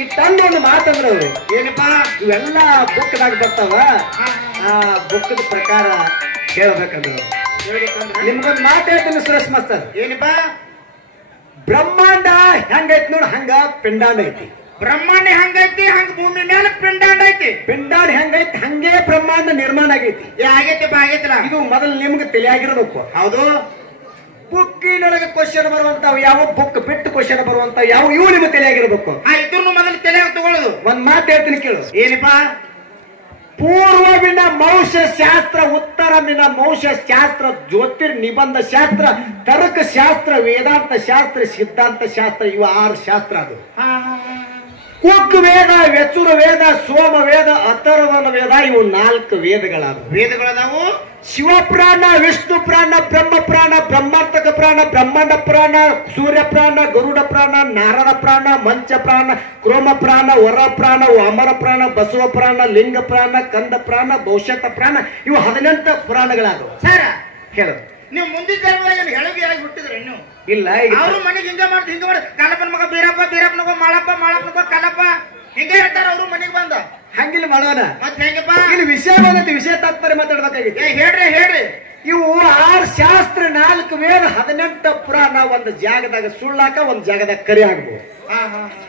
ಈ ತಂದ ಒಂದು ಮಾತಂದ್ರ ಅವ್ರು ಏನಪ್ಪಾ, ಇವೆಲ್ಲ ಬುಕ್ದಾಗ ಬರ್ತಾವ. ಆ ಬುಕ್ಕದ ಪ್ರಕಾರ ಹೇಳ್ಬೇಕಂದ್ರು. ನಿಮ್ಗೊಂದು ಮಾತು ಹೇಳ್ತೀನಿ ಸುರೇಶ್ ಮಾಸ್ತರ್. ಏನಪ್ಪಾ? ಬ್ರಹ್ಮಾಂಡ ಹೆಂಗೈತಿ ನೋಡ್ ಹಂಗ ಪಿಂಡಾಂಡ ಐತಿ. ಬ್ರಹ್ಮಾಂಡ ಹಂಗೈತಿ, ಹಂಗ ಭೂಮಿ ಮೇಲೆ ಪಿಂಡಾಂಡ ಐತಿ. ಪಿಂಡಾಂಡ ಹೆಂಗೈತಿ ಹಂಗೆ ಬ್ರಹ್ಮಾಂಡ ನಿರ್ಮಾಣ ಆಗೈತಿ. ಆಗೈತಿಪ್ಪ, ಆಗೈತಿಲ್ಲ. ಇದು ಮೊದಲು ನಿಮ್ಗೆ ತಿಳಿಯಾಗಿರ್ಬೇಕು. ಹೌದು. ಬುಕ್ಕಿನೊಳಗೆ ಕ್ವಶನ್ ಬರುವಂತಾವ್ ಯಾವ, ಬುಕ್ ಬಿಟ್ಟು ಕ್ವಶನ್ ಬರುವಂತ ಯಾವ, ಇವು ನಿಮ್ಗೆ ತಿಳಿಯಾಗಿರ್ಬೇಕು. ಇದ್ರೂ ಮೊದಲು ತಲೆಯಾಗ ತಗೊಳ್ಳೋದು. ಒಂದ್ ಮಾತು ಹೇಳ್ತೀನಿ ಕೇಳು. ಏನಪ್ಪಾ? ಪೂರ್ವವಿನ ಮೌಷ ಶಾಸ್ತ್ರ, ಉತ್ತರವಿನ ಮೌಷ ಶಾಸ್ತ್ರ, ಜ್ಯೋತಿರ್ ನಿಬಂಧ ಶಾಸ್ತ್ರ, ತರ್ಕ ಶಾಸ್ತ್ರ, ವೇದಾಂತ ಶಾಸ್ತ್ರ, ಸಿದ್ಧಾಂತ ಶಾಸ್ತ್ರ, ಇವು 6 ಶಾಸ್ತ್ರ. ಅದು ಕುಕ್ ವೇದ, ವ್ಯಚುರ ವೇದ, ಸೋಮ ವೇದ, ಅಥರ್ವಣ ವೇದ, ಇವು 4 ವೇದಗಳಾದವು. ವೇದಗಳದಾವು. ಶಿವಪ್ರಾಣ, ವಿಷ್ಣು ಪ್ರಾಣ, ಬ್ರಹ್ಮ ಪ್ರಾಣ, ಬ್ರಹ್ಮಾಂತಕ ಪ್ರಾಣ, ಬ್ರಹ್ಮಾಂಡ ಪ್ರಾಣ, ಸೂರ್ಯ ಪ್ರಾಣ, ಗರುಡ ಪ್ರಾಣ, ನಾರಾಯಣ ಪ್ರಾಣ, ಮಂಚ ಪ್ರಾಣ, ಕ್ರೋಮ ಪ್ರಾಣ, ವರ ಪ್ರಾಣ, ಅಮರ ಪ್ರಾಣ, ಬಸವ ಪ್ರಾಣ, ಲಿಂಗ ಪ್ರಾಣ, ಕಂದ ಪ್ರಾಣ, ಭವಿಷ್ಯತ ಪ್ರಾಣ, ಇವು 18 ಪುರಾಣಗಳಾದವು. ಸರ ಹೇಳೋದು ನೀವು ಮುಂದಿನ ಜನ್ಮದಾಗ ಹೆಳಗಿ ಆಗಿ ಹುಟ್ಟಿದ್ರೆ ಇನ್ನು ಇಲ್ಲ. ಅವ್ರು ಮನೆಗೆ ಹಿಂಗ ಮಾಡಿ ಕಲ್ಲಪ್ಪನ ಮಗ ಬೀರಪ್ಪ, ಬೀರಪ್ಪನ ಮಗ ಮಾಳಪ್ಪ, ಮಾಳಪ್ಪನ ಮಗ ಕಲ್ಲಪ್ಪ, ಹಿಂಗೆ ಹೇಳ್ತಾರ ಅವ್ರು ಮನೆಗೆ ಬಂದ. ಹಂಗಿಲ್ಲ ಮಾಡೋಣ. ಮತ್ತೆ ಹೆಂಗಪ್ಪ? ಇಲ್ಲಿ ವಿಷಯ ಬಂದೈತಿ, ವಿಷಯ ತಾತ್ಪರ್ಯ ಮಾತಾಡ್ಬೇಕಾಗಿತ್ತು. ಹೇಳ್ರಿ. ಇವು 6 ಶಾಸ್ತ್ರ, 4 ವೇದ, 18 ಪುರಾಣ ಒಂದು ಜಾಗದಾಗ ಸುಳ್ಳಾಕ, ಒಂದ್ ಜಾಗದಾಗ ಕರಿ ಆಗ್ಬೋದು.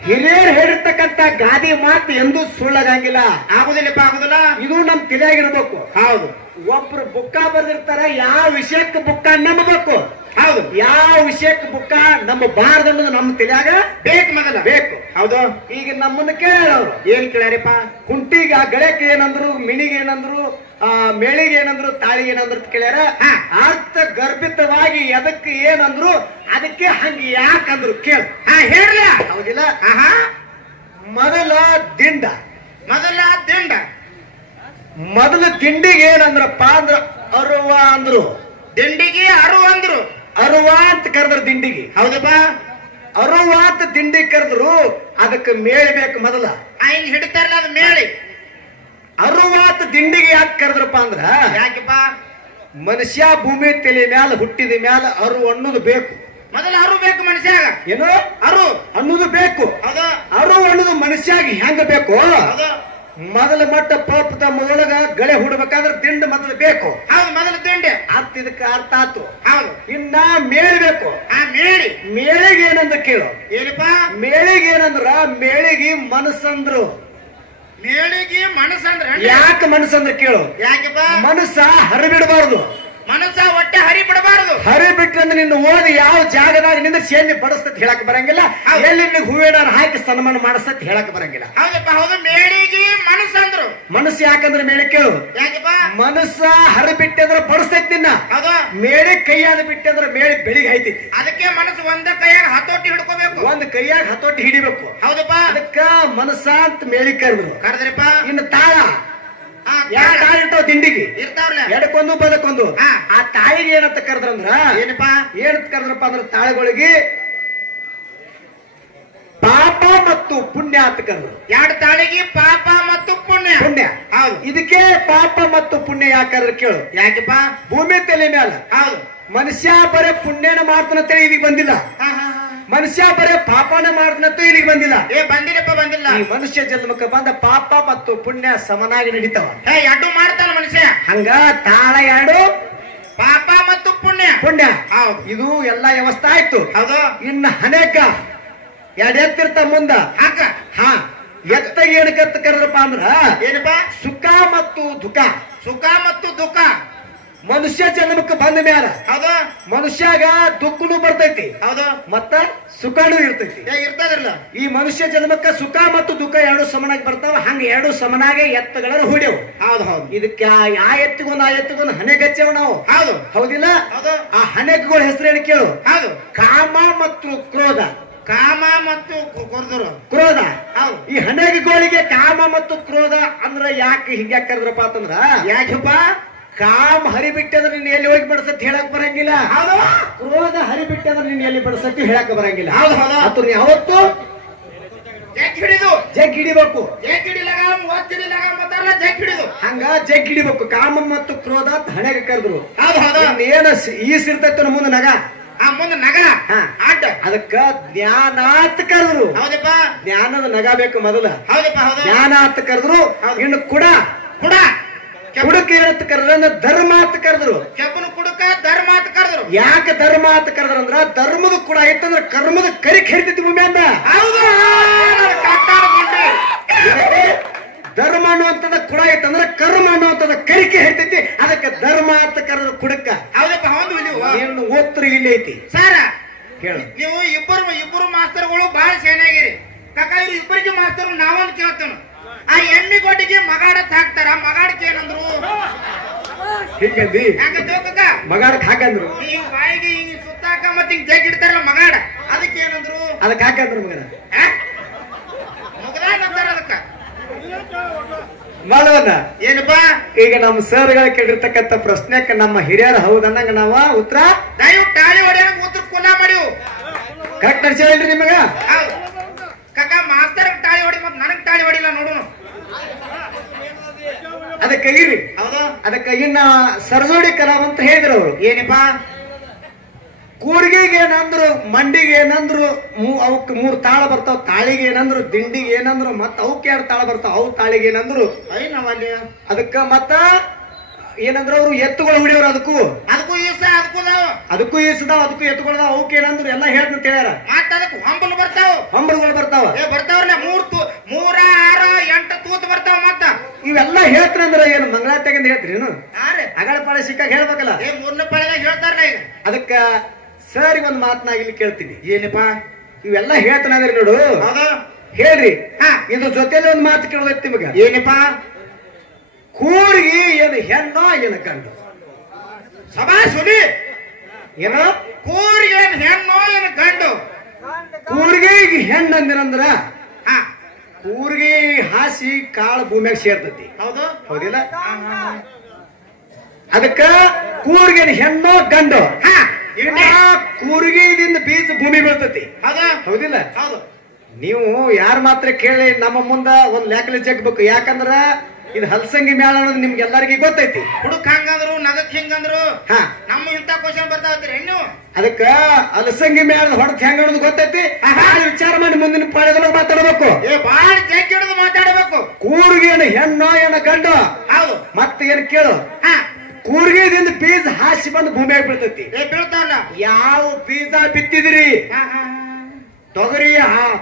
ಹಿರಿಯರು ಹೇಳಿರ್ತಕ್ಕಂತ ಗಾದಿ ಮಾತು ಎಂದೂ ಸುಳ್ಳಾಗಂಗಿಲ್ಲ. ಆಗುದಿಲ್ಲಪ್ಪ, ಆಗುದಿಲ್ಲ. ಇದು ನಮ್ ತಿಳಿಯಾಗಿರ್ಬೇಕು. ಹೌದು. ಒಬ್ರು ಬುಕ್ಕ ಬರ್ದಿರ್ತಾರ, ಯಾವ ವಿಷಯಕ್ಕೆ ಬುಕ್ಕ ನಂಬಬೇಕು. ಹೌದು. ಯಾವ ವಿಷಯಕ್ಕೆ ಬುಕ್ಕ ನಂಬಬಾರ್ದು ಅನ್ನೋದು ನಮ್ಮ ತಿಳಿಯಾಗ ಬೇಕು, ಮೊದಲ ಬೇಕು. ಹೌದು. ಈಗ ನಮ್ಮನ್ನ ಕೇಳೋರು ಏನ್ ಕೇಳ್ಯಾರಪ್ಪ? ಕುಂಟಿಗ ಗಳಕ್ಕೆ ಏನಂದ್ರು, ಮಿಣಿಗೆ ಏನಂದ್ರು, ಮೇಳಿಗೆ ಏನಂದ್ರು, ತಾಳಿಗೆ ಏನಂದ್ರು ಕೇಳ್ಯಾರ. ಅರ್ಥ ಗರ್ಭಿತವಾಗಿ ಎದಕ್ಕೆ ಏನಂದ್ರು, ಅದಕ್ಕೆ ಹಂಗ ಯಾಕಂದ್ರು ಕೇಳ. ಹೇಳ್ಲ. ಹೌದಿಲ್ಲ? ಮೊದಲ ದಿಂಡ, ಮೊದಲ ದಿಂಡಿಗೆ ಏನಂದ್ರಪ್ಪ ಅಂದ್ರ ಅರುವ ಅಂದ್ರು. ದಿಂಡಿಗೆ ಅರು ಅಂದ್ರು. ಅರುವ ಅಂತ ಕರೆದ್ರು ದಿಂಡಿಗೆ. ಹೌದಪ್ಪ. ಅರುವ ಅಂತ ದಿಂಡಿ ಕರೆದ್ರು. ಅದಕ್ಕೆ ಮೇಳಿ ಬೇಕು ಮೊದಲ. ಹಿಂಗ್ ಹಿಡಿತಾರಲ್ಲ ಅದು ಮೇಳಿ. ಅರುವಾತ ದಿಂಡಿಗೆ ಯಾಕೆ ಕರೆದ್ರಪ್ಪ ಅಂದ್ರ ಯಾಕಪ್ಪ? ಮನುಷ್ಯ ಭೂಮಿ ತಲೆ ಮ್ಯಾಲ ಹುಟ್ಟಿದ ಮ್ಯಾಲ ಅರು ಅನ್ನೋದು ಬೇಕು. ಮೊದಲ ಅರು ಬೇಕು ಮನುಷ್ಯಾಗ. ಏನು ಅರು ಅನ್ನೋದು ಬೇಕು. ಹೌದು. ಅರು ಅನ್ನೋದು ಮನುಷ್ಯಾಗ ಹೆಂಗ ಬೇಕು? ಹೌದು. ಮೊದಲ ಮಟ್ಟ ಪಪ್ಪದ ಮೊದಲಗ ಗಳೆ ಹುಡ್ಬೇಕಾದ್ರೆ ದಿಂಡ ಮೊದಲು ಬೇಕು. ಹೌದು, ಮೊದಲ ದಿಂಡೆ. ಇದಕ್ಕೆ ಅರ್ಥ ಆತು. ಹೌದು. ಇನ್ನ ಮೇಳಿ ಬೇಕು. ಮೇಳಿ. ಮೇಳಿಗೆ ಏನಂದ ಕೇಳು. ಏನಪ್ಪ? ಮೇಳಿಗೆ ಏನಂದ್ರ ಮೇಳಿಗೆ ಮನಸ್ಸಂದ್ರು. ಮೇಳಿಗೆ ಮನಸ್ಸಂದ್ರ ಯಾಕೆ ಮನಸ್ಸಂದ್ರ ಕೇಳು. ಯಾಕಪ್ಪ? ಮನಸ್ಸ ಹರಿಬಿಡಬಾರ್ದು. ಮನಸ್ಸ ಹೊಟ್ಟೆ ಹರಿ ಬಿಡಬಾರದು. ಹರಿ ಬಿಟ್ರಂದ್ರೆ ನಿನ್ನ ಓದಿ ಯಾವ ಜಾಗದಾಗ ನಿಂದ ಸೇನೆ ಬಡಿಸ್ತತ್ ಹೇಳಕ್ ಬರಂಗಿಲ್ಲ. ಎಲ್ಲಿ ನಿನಗೆ ಹೂವಿನಾರ ಹಾಕಿ ಸನ್ಮಾನ ಮಾಡಿಸ್ತತ್ ಹೇಳಕ್ ಬರಂಗಿಲ್ಲ. ಹೌದಪ್ಪ, ಹೌದು. ಮೇಳಿಗೆ ಮನಸ್ಸಂದ್ರು. ಮನಸ್ಸು ಯಾಕಂದ್ರೆ ಮೇಳಿ ಕೇಳು. ಯಾಕಪ್ಪ? ಮನಸ್ಸ ಹರಿ ಬಿಟ್ಟಂದ್ರೆ ಬಡಿಸ್ತೈತಿ ನಿನ್ನ. ಹೌದು. ಮೇಳಿ ಕೈಯಾದ ಬಿಟ್ಟಂದ್ರೆ ಮೇಳಿ ಬೆಳಿಗ್ಗೆ ಐತೈತಿ. ಅದಕ್ಕೆ ಮನಸ್ಸು ಒಂದ ಕೈಯಾಗ ಹತೋಟಿ ಹಿಡ್ಕೋಬೇಕು. ಒಂದ್ ಕೈಯಾಗ ಹತೋಟಿ ಹಿಡಿಬೇಕು. ಹೌದಪ್ಪ. ಅದಕ್ಕ ಮನಸ್ಸ ಅಂತ ಮೇಳಿ ಕರೆದ್ರು. ಕರೆದ್ರಪ್ಪ. ಇನ್ನು ತಾಳ ತಾಳ ಇರ್ತಾವ ದಿಂಡಿಗೆ ಇರ್ತಾವ್ರಲ್ಲ, ಎಡಕ್ಕೊಂದು ಬಲಕ್ಕೊಂದು. ಆ ತಾಳಿಗೆ ಏನಂತ ಕರೆದ್ರಂದ್ರ ಏನಪ್ಪ? ಏನಂತ ಕರೆದ್ರಪ್ಪ ಅಂದ್ರ ತಾಳಿಗಳಿಗೆ ಪಾಪ ಮತ್ತು ಪುಣ್ಯ ಅಂತ ಕರೆದ್ರು. ಎರಡು ತಾಳಿಗೆ ಪಾಪ ಮತ್ತು ಪುಣ್ಯ. ಪುಣ್ಯ. ಹೌದು. ಇದಕ್ಕೆ ಪಾಪ ಮತ್ತು ಪುಣ್ಯ ಯಾಕಂದ್ರೆ ಕೇಳು. ಯಾಕಪ್ಪ? ಭೂಮಿ ತಲೆ ಮ್ಯಾಲ ಹೌದು ಮನುಷ್ಯ ಬರೇ ಪುಣ್ಯನ ಮಾಡ್ತಾನಂತ ಇದಕ್ಕೆ ಬಂದಿಲ್ಲ. ಮನುಷ್ಯ ಬರೇ ಪಾಪನ ಮಾಡ್ತಾನಂತ ಇಲ್ಲಿಗೆ ಬಂದಿಲ್ಲ. ಬಂದಿಲ್ಲಪ್ಪ, ಬಂದಿಲ್ಲ. ಈ ಮನುಷ್ಯ ಜನ್ಮಕ್ಕೆ ಬಂದ ಪಾಪ ಮತ್ತು ಪುಣ್ಯ ಸಮನಾಗಿ ನಡೀತಾವ. ಎರಡು ಮಾಡ್ತಾನ ಮನುಷ್ಯ. ಹಂಗ ತಾಳ ಎರಡು ಪಾಪ ಮತ್ತು ಪುಣ್ಯ. ಪುಣ್ಯ. ಹೌದು. ಇದು ಎಲ್ಲಾ ವ್ಯವಸ್ಥೆ ಆಯ್ತು. ಹೌದು. ಇನ್ನು ಅನೇಕ ಎರಡು ಎತ್ತಿರ್ತ ಮುಂದ. ಹಾ, ಎತ್ತ ಏನಕ್ಕಂತ ಕರೆದ್ರಪ್ಪ ಅಂದ್ರ ಏನಪ್ಪ? ಸುಖ ಮತ್ತು ದುಃಖ. ಸುಖ ಮತ್ತು ದುಃಖ. ಮನುಷ್ಯ ಜನ್ಮಕ್ಕೆ ಬಂದ ಮ್ಯಾಲ ಹೌದು ಮನುಷ್ಯಾಗ ದುಃಖನು ಬರ್ತೈತಿ. ಹೌದು. ಮತ್ತ ಸುಖನೂ ಇರ್ತೈತಿ. ಇರ್ತದ್ರಲ್ಲ. ಈ ಮನುಷ್ಯ ಜನ್ಮಕ್ಕ ಸುಖ ಮತ್ತು ದುಃಖ ಎರಡು ಸಮನಾಗಿ ಬರ್ತಾವ. ಹಂಗ ಎರಡು ಸಮನಾಗೆ ಎತ್ತುಗಳನ್ನು ಹೂಡ್ಯವು. ಹೌದು ಹೌದು. ಇದಕ್ಕೆ ಆ ಎತ್ತಿಗೊಂದು ಆ ಎತ್ತಿಗೊಂದು ಹಣೆಗಚ್ಚೇವ್ ನಾವು. ಹೌದು. ಹೌದಿಲ್ಲ? ಹೌದು. ಆ ಹಣೆಗಳ ಹೆಸರೇನು ಕೇಳು. ಹೌದು. ಕಾಮ ಮತ್ತು ಕ್ರೋಧ. ಕಾಮ ಮತ್ತು ಕ್ರೋಧ. ಹೌದು. ಈ ಹಣೆಗಳಿಗೆ ಕಾಮ ಮತ್ತು ಕ್ರೋಧ ಅಂದ್ರ ಯಾಕೆ ಹಿಂಗ್ಯಾಕ ಕರೆದ್ರಪ್ಪ ಅಂತಂದ್ರ ಯಾಕಪ್ಪ? ಕಾಮ ಹರಿಬಿಟ್ಟಂದ್ರೆ ನಿನ್ನ ಎಲ್ಲಿ ಹೋಗಿ ಬಡಸತ್ ಹೇಳಕ್ ಬರಂಗಿಲ್ಲ. ಕ್ರೋಧ ಹರಿಬಿಟ್ಟಂದ್ರೆ ನಿನ್ನ ಎಲ್ಲಿ ಬಡಸತ್ತಿ ಹೇಳಕ್ ಬರಂಗಿಲ್ಲ. ಹೌದು ಹೌದು. ಅದು ಯಾವತ್ತು ಜಗ್ ಹಿಡಿದು ಜಗ್ ಹಿಡಿಬೇಕು. ಜಗ್ ಹಿಡಿಲಾಗ ಜಗ್ ಹಿಡಿದು ಹಂಗ ಜಗ್ ಹಿಡಿಬೇಕು. ಕಾಮ ಮತ್ತು ಕ್ರೋಧ ಹಣೆಗೆ ಕರೆದ್ರು. ಹೌದು ಹೌದು. ಏನ ಈಸಿರ್ತೈತ ಮುಂದೆ ನಗ. ಮುಂದೆ ನಗ ಆಟ. ಅದಕ್ಕ ಜ್ಞಾನ ಅಂತ ಕರೆದ್ರು. ಹೌದಪ್ಪ. ಜ್ಞಾನದ ನಗ ಬೇಕು ಮೊದಲ. ಹೌದಪ್ಪ ಹೌದು. ಜ್ಞಾನ ಅಂತ ಕರೆದ್ರು. ಇನ್ನು ಕುಡ ಕುಡ ಕುಡಕ ಏನಂತ ಕರೆದ್ರ ಧರ್ಮ ಅಂತ ಕರೆದ್ರು. ಕೆಬ್ಬನ ಕುಡಕ ಧರ್ಮ ಅಂತ ಕರೆದ್ರು. ಯಾಕೆ ಧರ್ಮ ಅಂತ ಕರೆದ್ರಂದ್ರ ಧರ್ಮದ ಕೂಡ ಐತಂದ್ರ ಕರ್ಮದ ಕರಿ ಕರಿತೈತಿ ಭೂಮಿ ಅಂದ. ಹೌದು. ಧರ್ಮ ಅನ್ನುವಂಥದ ಕುಡ ಐತಂದ್ರ ಕರ್ಮ ಅನ್ನುವಂಥದ ಕರಿಕೆ ಹೇಳ್ತೈತಿ. ಅದಕ್ಕೆ ಧರ್ಮ ಅಂತ ಕರೆದ್ರು ಕುಡಕ. ಹೌದಪ್ಪ ಹೌದು. ಏನು ಓದ್ತರ ಇಲ್ಲಿ ಐತಿ ಸಾರ ಹೇಳು. ನೀವು ಇಬ್ಬರು ಮಾಸ್ತರ್ಗಳು ಬಹಳ ಚೆನ್ನಾಗಿರಿ ಕಾಕ. ಇವ್ರು ಇಬ್ಬರಿಗೆ ಮಾಸ್ತರ್ ನಾವೊಂದು ಕೇಳ್ತೇನೆ. ಆ ಎಮ್ಮಿ ಕೊಟ್ಟಿಗೆ ಮಗಾಡತ್ ಹಾಕ್ತಾರ. ಮಗಾಡಕ್ಕೆ ಏನಂದ್ರು? ಹೀಗಂದಿ ಮಗಾಡಕ್ ಹಾಕಂದ್ರು. ಹಿಂಗ್ ಬಾಯಿಗೆ ಹಿಂಗ್ ಸುತ್ತಾಕ ಮತ್ತೆ ಹಿಂಗ್ ಜಗ್ ಇಡ್ತಾರಲ್ಲ ಮಗಾಡ, ಅದಕ್ಕೆ ಏನಂದ್ರು? ಅದಕ್ಕೆ ಹಾಕಂದ್ರು ಮಗನ ಮುಗದಾನಂತಾರ ಅದಕ್ಕ. ಮಾಡೋಣ ಏನಪ್ಪಾ? ಈಗ ನಮ್ಮ ಸರ್ಗಳ ಕೇಳಿರ್ತಕ್ಕಂಥ ಪ್ರಶ್ನೆಕ್ಕೆ ನಮ್ಮ ಹಿರಿಯರು ಹೌದನ್ನಂಗ ನಾವ ಉತ್ತರ ದಯವಿಟ್ಟು ಟಾಳಿ ಹೊಡೆಯ ಉತ್ತರ ಕುಲ ಮಾಡಿವು. ಕರೆಕ್ಟ್ ನಡ್ಸೇವಲ್ರಿ ನಿಮಗ? ಕಾಕ ಮಾಸ್ತರ್ ಟಾಳಿ ಹೊಡಿ ಮತ್ ನನಗ್ ಟಾಳಿ ಹೊಡಿಲ್ಲ ನೋಡೋಣ. ಅದಕ್ಕೆ ಇರಿ. ಹೌದು. ಅದಕ್ಕೆ ಇನ್ನ ಸರಜೋಡಿ ಕಲಾವ್ ಅಂತ ಹೇಳಿದ್ರು ಅವರು. ಏನಪ್ಪಾ? ಕೂರ್ಗಿಗೆ ಏನಂದ್ರು, ಮಂಡಿಗೆ ಏನಂದ್ರು, ಅವಕ್ 3 ತಾಳ ಬರ್ತಾವ. ತಾಳಿಗೆ ಏನಂದ್ರು, ದಿಂಡಿಗೆ ಏನಂದ್ರು, ಮತ್ತ ಅವಕ್ 2 ತಾಳ ಬರ್ತಾವ. ಅವು ತಾಳಿಗೆ ಏನಂದ್ರು ಅದಕ್ಕ ಮತ್ತ ಏನಂದ್ರ ಅವ್ರು ಎತ್ತುಗಳು ಹುಡಿಯವ್ರು. ಅದಕ್ಕೂ ಅದಕ್ಕೂ ಈಸದಾವ, ಅದಕ್ಕೂ ಎತ್ತುಗಳದಾವ. ಅವಕ್ ಏನಂದ್ರು ಎಲ್ಲ ಹೇಳ್ತಂತ ಹೇಳ್ಯಾರ. ಮತ್ತ ಅದಕ್ಕೆ ಹಂಬಲ್ ಬರ್ತಾವ, ಹಂಬಲ್ಗಳು ಬರ್ತಾವ. ಬರ್ತಾವ್ರಲ್ಲ 3, 6, 8 ತೂತ್ ಬರ್ತಾವ. ಮತ್ತ ಇವೆಲ್ಲ ಹೇಳ್ತಾರಂದ್ರ ಏನು ಮಂಗಳಾತ್ಯಾಗಿಂದ ಹೇಳ್ತೀರಿ ಏನು? ಅಗಳ ಪಾಳೆ ಸಿಕ್ಕಾಗ ಹೇಳ್ಬೇಕಲ್ಲ. 3ನೇ ಪಾಳೆದಾಗ ಹೇಳ್ತಾರಲ್ಲ ಈಗ. ಅದಕ್ಕ ಸರ್ ಒಂದ್ ಮಾತನಾಗ ಇಲ್ಲಿ ಕೇಳ್ತೀನಿ. ಏನಪ್ಪಾ ಇವೆಲ್ಲ ಹೇಳ್ತಾನಂದ್ರಿ ನೋಡು. ಹೇಳ್ರಿ. ಇದ್ರ ಜೊತೆಲಿ ಒಂದ್ ಮಾತು ಕೇಳೋದೈತಿ ನಿಮಗ. ಏನಪ್ಪಾ? ಕೂರ್ಗಿ ಏನು ಹೆಣ್ಣೋ ಏನು ಗಂಡು? ಸಭಾಸುಲಿ ಏನೋ ಕೂರ್ಗಿ ಏನ್ ಹೆಣ್ಣೋ ಏನು ಗಂಡು? ಕೂರ್ಗಿ ಹೆಣ್ಣು ಅಂದಿರಂದ್ರ ಕೂರ್ಗಿ ಹಾಸಿ ಕಾಳು ಭೂಮಿಯಾಗ ಸೇರ್ತೈತಿ. ಹೌದು ಹೌದಿಲ್ಲ? ಅದಕ್ಕ ಕೂರ್ಗಿನ ಹೆಣ್ಣೋ ಗಂಡು? ಕೂರ್ಗಿದಿಂದ ಬೀಜ ಭೂಮಿ ಬೀಳ್ತೈತಿ. ಹೌದಾ? ಹೌದಿಲ್ಲ? ಹೌದು. ನೀವು ಯಾರ ಮಾತ್ರ ಕೇಳಿ ನಮ್ಮ ಮುಂದ ಒಂದ್ ಲೆಕ್ಕಲೆ ಜಗ್ಬೇಕು. ಯಾಕಂದ್ರ ಇದು ಹಲಸಂಗಿ ಮೇಳ ಅನ್ನೋದು ನಿಮ್ಗೆ ಎಲ್ಲರಿಗೂ ಗೊತ್ತೈತಿ. ಹುಡುಕ್ ಹಂಗಂದ್ರು ನಗಕ್ ಹಿಂಗಂದ್ರು ಹಾ ನಮ್ಮ ಇಂತ ಕ್ವಶನ್ ಬರ್ತಾವತ್ತೀರಿ ನೀವು. ಅದಕ್ಕ ಹಲಸಂಗಿ ಮೇಳದ ಹೊಡೆದ್ ಹೆಂಗ ಅನ್ನೋದು ಗೊತ್ತೈತಿ. ವಿಚಾರ ಮಾಡಿ ಮುಂದಿನ ಪಾಳ್ಯದೊಳಗೆ ಮಾತಾಡ್ಬೇಕು. ಬಾಳ ಜಗ್ಗಿ ಹಿಡಿದು ಮಾತಾಡಬೇಕು. ಕೂರ್ಗೆ ಏನು ಹೆಣ್ಣೋ ಏನೋ ಗಂಡು. ಹೌದು. ಮತ್ತೆ ಏನ್ ಕೇಳು, ಕೂರ್ಗೆದಿಂದ ಬೀಜ ಹಾಸಿ ಬಂದು ಭೂಮಿಯಾಗ ಬೀಳ್ತೈತಿ. ಬೀಳ್ತಾವಲ್ಲ. ಯಾವ ಬೀಜ ಬಿತ್ತಿದ್ರಿ?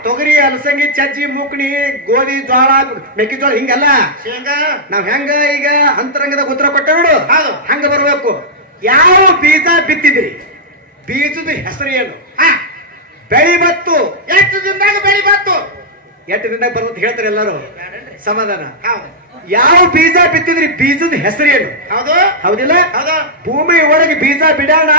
ತೊಗರಿ ಅಲಸಂಗಿ ಚಜ್ಜಿ ಮುಕ್ಣಿ ಗೋಧಿ ಜೋಳ ಮೆಕ್ಕೆಜೋಳ ಹಿಂಗಲ್ಲ. ನಾವ್ ಹೆಂಗ ಈಗ ಅಂತರಂಗದಾಗ ಉತ್ತರ ಕೊಟ್ಟ ನೋಡು, ಹಂಗ ಬರ್ಬೇಕು. ಯಾವ ಬೀಜ ಬಿತ್ತಿದ್ರಿ? ಬೀಜದ ಹೆಸರು ಏನು? ಬೆಳಿ ಬತ್ತು. ಎಷ್ಟು ದಿನದಾಗ ಬೆಳಿ ಬತ್ತು? 8 ದಿನದಾಗ ಬರ್ತಂತ ಹೇಳ್ತಾರೆ ಎಲ್ಲರೂ. ಸಮಾಧಾನ. ಯಾವ ಬೀಜ ಬಿತ್ತಿದ್ರಿ? ಬೀಜದ ಹೆಸರು ಏನು? ಹೌದು ಹೌದಿಲ್ಲ? ಭೂಮಿ ಒಳಗೆ ಬೀಜ ಬಿಡೋಣ,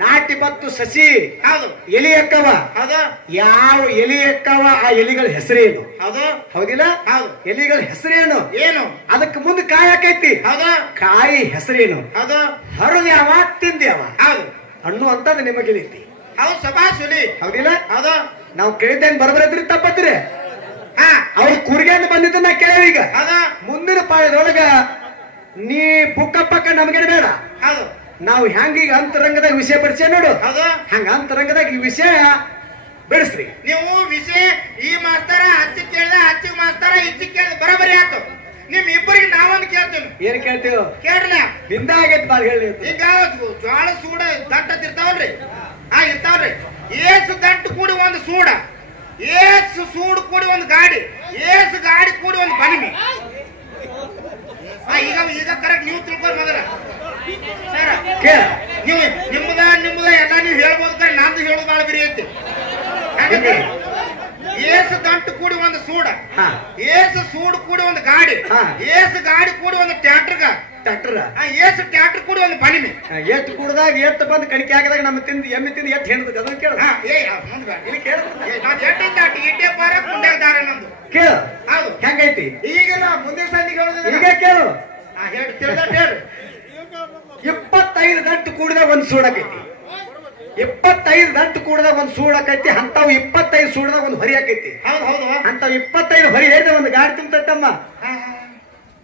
ನಾಟಿ ಬತ್ತು ಸಸಿ. ಹೌದು. ಎಲಿ ಅಕ್ಕವ. ಹೌದು. ಯಾವ ಎಲಿ ಅಕ್ಕವ ಆ ಎಲಿಗಳ ಹೆಸರೇನು? ಹೌದು. ಹೌದಿಲ್ಲ? ಹೌದು. ಎಲಿಗಳ ಹೆಸರೇನು? ಏನು? ಅದಕ್ಕೆ ಮುಂದೆ ಕಾಯಿ ಹಾಕೈತಿ. ಹೌದು. ಕಾಯಿ ಹೆಸರೇನು? ಹೌದು. ಹರಿದ ಯಾವ ತಿಂದ ಯಾವ? ಹೌದು. ಹಣ್ಣು ಅಂತದ್ ನಿಮಗಿಲಿತಿ. ಹೌದು. ಸಭಾಸುಲಿ. ಹೌದಿಲ್ಲ? ಹೌದು. ನಾವು ಕೇಳಿದ್ದೇನ್ ಬರಬರದ್ರಿ ತಪ್ಪತ್ರಿ. ಅವ್ರ ಕೂರ್ಗೆ ಅಂತ ಬಂದಿದ್ದ ನಾ ಕೇಳೀಗ. ಮುಂದಿನ ಪಾಳ್ಯದೊಳಗ ನೀ ಬುಕ್ಕ ಪಕ್ಕ ನಮಗೇನು ಬೇಡ. ಹೌದು. ನಾವು ಹೆಂಗೀಗ ಅಂತರಂಗದಾಗ ವಿಷಯ ಪರಿಚಯ ನೋಡು, ಹಂಗ ಅಂತರಂಗದಾಗ ಈ ವಿಷಯ ಬೆಳೆಸ್ರಿ. ನೀವು ವಿಷಯ ಈ ಮಾಸ್ತರ ಹಚ್ಚಿಗೆ ಕೇಳಿದ, ಹಚ್ಚಿಗೆ ಮಾಸ್ತರ ಇಚ್ಚಿಗೆ ಕೇಳಿದ ಬರಬರಿ ಆಯ್ತು. ನಿಮ್ ಇಬ್ಬರಿಗೆ ನಾವೊಂದು ಕೇಳ್ತೀವಿ. ಏನ್ ಕೇಳ್ತೀವಿ? ಕೇಳಲ್ಲ ನಿಂದ ಆಗೈತಿ ಬಾಳ ಹೇಳಿ. ಈಗ ಜ್ವಾಳ ಸೂಡ ದಂಟ ಇರ್ತಾವಲ್ರಿ, ಇರ್ತಾವ್ರಿ. ಏಸು ದಂಟು ಕೂಡಿ ಒಂದು ಸೂಡ, ಏಸು ಸೂಡು ಕೂಡಿ ಒಂದು ಗಾಡಿ, ಏಸು ಗಾಡಿ ಕೂಡಿ ಒಂದು ಬನಿಮಿ. ಈಗ ಕರೆಕ್ಟ್ ನೀವು ತಿಳ್ಕೊರ್ ಮೊದಲ ಸರ. ನೀವು ನಿಮ್ಮದ ಎಲ್ಲ ನೀವು ಹೇಳ್ಬೋದು, ನಂದು ಹೇಳೋದು ಬಾಳ ಬಿರಿ ಐತಿ. ಏಸು ದಂಟು ಕೂಡಿ ಒಂದು ಸೂಡ, ಏಸು ಸೂಡು ಕೂಡಿ ಒಂದು ಗಾಡಿ, ಏಸು ಗಾಡಿ ಕೂಡಿ ಒಂದು ಟ್ರ್ಯಾಕ್ಟರ್, ಏಸು ಟ್ರ್ಯಾಕ್ಟರ್ ಕೂಡಿ ಒಂದು ಬನಿಮೆ. ಎಷ್ಟು ಕೂಡದಾಗ ಎಷ್ಟು ಬಂದು ಕಡಿಕೆ ಹಾಕಿದಾಗ ನಮ್ಮ ತಿಂದು ಎಮ್ಮೆ ತಿಂದು ಎಷ್ಟು ಹೆಣ್ತದೆ ಅದನ್ನ ಕೇಳ. ಕೇಳು ಹೆಂಗೈತಿ ಈಗ ಮುಂದಿನ ಸಂದಿಗೆ ಹೇಳುದು. ಈಗ ಕೇಳು. ಹೇಳ್ರಿ. 25 ದಂಟು ಕೂಡಿದಾಗ ಒಂದು ಸೂಡಕೈತಿ. 25 ದಂಟು ಕೂಡಿದಾಗ ಒಂದು ಸೂಡಕೈತಿ. ಅಂತಾವ್ 25 ಸೂಡದಾಗ ಒಂದು ಹೊರಿ ಹಾಕೈತಿ. ಹೌದು. ಅಂತಾವ್ 25 ಹೊರಿ ಹೇಳಿದ ಒಂದು ಗಾಡಿ ತುಂಬತಮ್ಮ.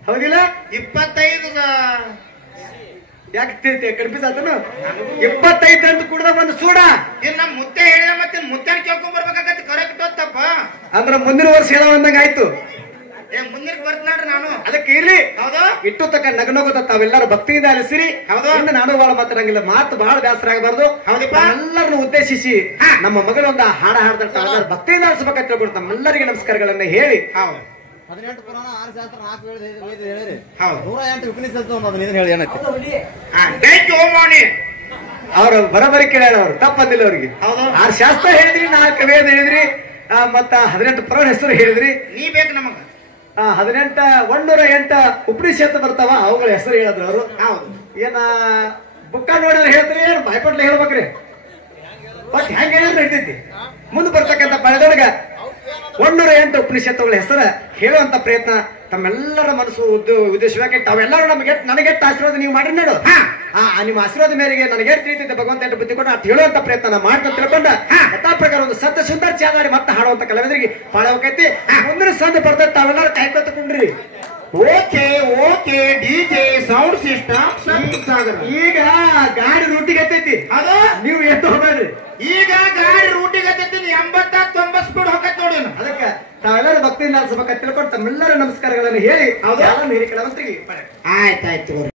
ಹೌದಿಲ್ಲ? 25 ಯಾಕೆ ಕನ್ಫ್ಯೂಸ್ ಆತನು? 25 ದಂಟು ಕೂಡಿದಾಗ ಒಂದು ಸೂಡ. ಇನ್ ನಮ್ ಮುತ್ತೆ ಹೇಳಿದ ಮತ್ತೆ ಮುತ್ತನ ಕೇಳ್ಕೊಂಡ್ ಬರ್ಬೇಕಾಗತ್ತೆ. ಕರೆಕ್ಟ್ ತಪ್ಪ ಅಂದ್ರ ಮುಂದಿನ ವರ್ಷ ಹೇಳೋ ಅಂದಂಗ ಆಯ್ತು. ಮುಂದಿನ ಬರ್ತಾಡ್ರಿ ನಾನು. ಅದಕ್ಕೆ ಇರ್ಲಿ. ಹೌದು. ಇಟ್ಟು ತಕ್ಕ ನಗನಗೋದ ತಾವೆಲ್ಲರೂ ಭಕ್ತಿಯಿಂದ ಅಲಿಸಿರಿ. ಹೌದು. ಇನ್ನು ನಾನು ಬಹಳ ಮಾತಾಡಂಗಿಲ್ಲ, ಮಾತು ಬಹಳ ಬೇಸರ ಆಗಬಾರ್ದು. ಹೌದಪ್ಪ. ಎಲ್ಲರನ್ನು ಉದ್ದೇಶಿಸಿ ನಮ್ಮ ಮಗಳು ಒಂದು ಹಾಡ ಹಾಡ್ದಂತ ಎಲ್ಲರೂ ಭಕ್ತಿಯಿಂದ ಅಲಿಸಬೇಕಂತ ಹೇಳ್ಬಿಟ್ಟು ನಮ್ಮೆಲ್ಲರಿಗೆ ನಮಸ್ಕಾರಗಳನ್ನ ಹೇಳಿ. ಹೌದು. 18 ಪುರಾಣ 6 ಶಾಸ್ತ್ರ 4 ಹೇಳಿರಿ. ಹೌದು. 108 ಉಪನಿಷತ್ತು ಅನ್ನೋದನ್ನ ಹೇಳಿ ಏನೈತಿ. ಅವ್ರು ಬರಬರಿ ಕೇಳ್ಯಾರ, ಅವ್ರು ತಪ್ಪಂದಿಲ್ಲ ಅವ್ರಿಗೆ. 6 ಶಾಸ್ತ್ರ ಹೇಳಿದ್ರಿ, 4 ವೇದ ಹೇಳಿದ್ರಿ, ಮತ್ತ 18 ಪುರಾಣ ಹೆಸರು ಹೇಳಿದ್ರಿ. ನೀ ಬೇಕು ನಮಗ 108 ಉಪನಿಷತ್ತು ಬರ್ತಾವ, ಅವುಗಳ ಹೆಸರು ಹೇಳಿದ್ರು ಅವರು. ಹೌದು. ಏನ ಬುಕ್ಕ ನೋಡಿದ್ರೆ ಹೇಳ್ತೀರಿ, ಏನ್ ಬಾಯ್ಪಟ್ಲೆ ಹೇಳ್ಬೇಕ್ರಿ? ಬಟ್ ಹೆಂಗ ಹೇಳಿದ್ರೆ ನಡೀತೈತಿ. ಮುಂದೆ ಬರ್ತಕ್ಕಂಥ ಪಳೆದೊಳಗ 108 ಉಪನಿಷತ್ತುಗಳ ಹೆಸರು ಹೇಳುವಂತ ಪ್ರಯತ್ನ ತಮ್ಮೆಲ್ಲರ ಮನಸ್ಸು ಉದ್ದೇಶವಾಗಿ ತಾವೆಲ್ಲರೂ ನನಗೆಟ್ಟು ಆಶೀರ್ವಾದ ನೀವು ಮಾಡಿ ನೋಡು. ನಿಮ್ಮ ಆಶೀರ್ವಾದ ಮೇರೆಗೆ ನನಗೆ ತಿಳಿತೈತೆ ಭಗವಂತ ಎಷ್ಟು ಬುದ್ಧಿ ಕೊಟ್ಟು ಅಷ್ಟು ಹೇಳುವಂತ ಪ್ರಯತ್ನ ಮಾಡ್ಕೊಂಡು ತಿಳ್ಕೊಂಡ ಯಥಾ ಪ್ರಕಾರ ಒಂದು ಸತ್ಯ ಸುಂದರ ಚಾದಾಡಿ ಮತ್ತೆ ಹಾಡುವಂತ ಕಲಾವಿದರಿಗೆ ಪಾಳವಕೈತಿ. ಮುಂದಿನ ಸಂದ ಬರ್ತದೆ, ತಾವೆಲ್ಲರೂ ಕಾಯ್ಕೊತಕೊಂಡ್ರಿ. ಓಕೆ ಡಿಜೆ ಸೌಂಡ್ ಸಿಸ್ಟಮ್ ಈಗ ಗಾಡಿ ರೂಟಿಗೆ ಹತ್ತೈತಿ. ಅದು ನೀವು ಎಷ್ಟು ಹೋಗ್ಬೇಡ್ರಿ. ಈಗ ಗಾಡಿ ರೂಟಿಗೆ ಹತ್ತೈತಿ. 80-90 ಸ್ಪೀಡ್ ಹೋಗತ್ ನೋಡಿ. ಅದಕ್ಕೆ ತಾವೆಲ್ಲರೂ ಭಕ್ತಿಯಿಂದ ಅನ್ಸಬೇಕಂತ ತಿಳ್ಕೊಂಡು ತಮ್ಮೆಲ್ಲರ ನಮಸ್ಕಾರಗಳನ್ನು ಹೇಳಿ ಕೆಲವಂತರಿಗೆ ಆಯ್ತಾಯ್ತು.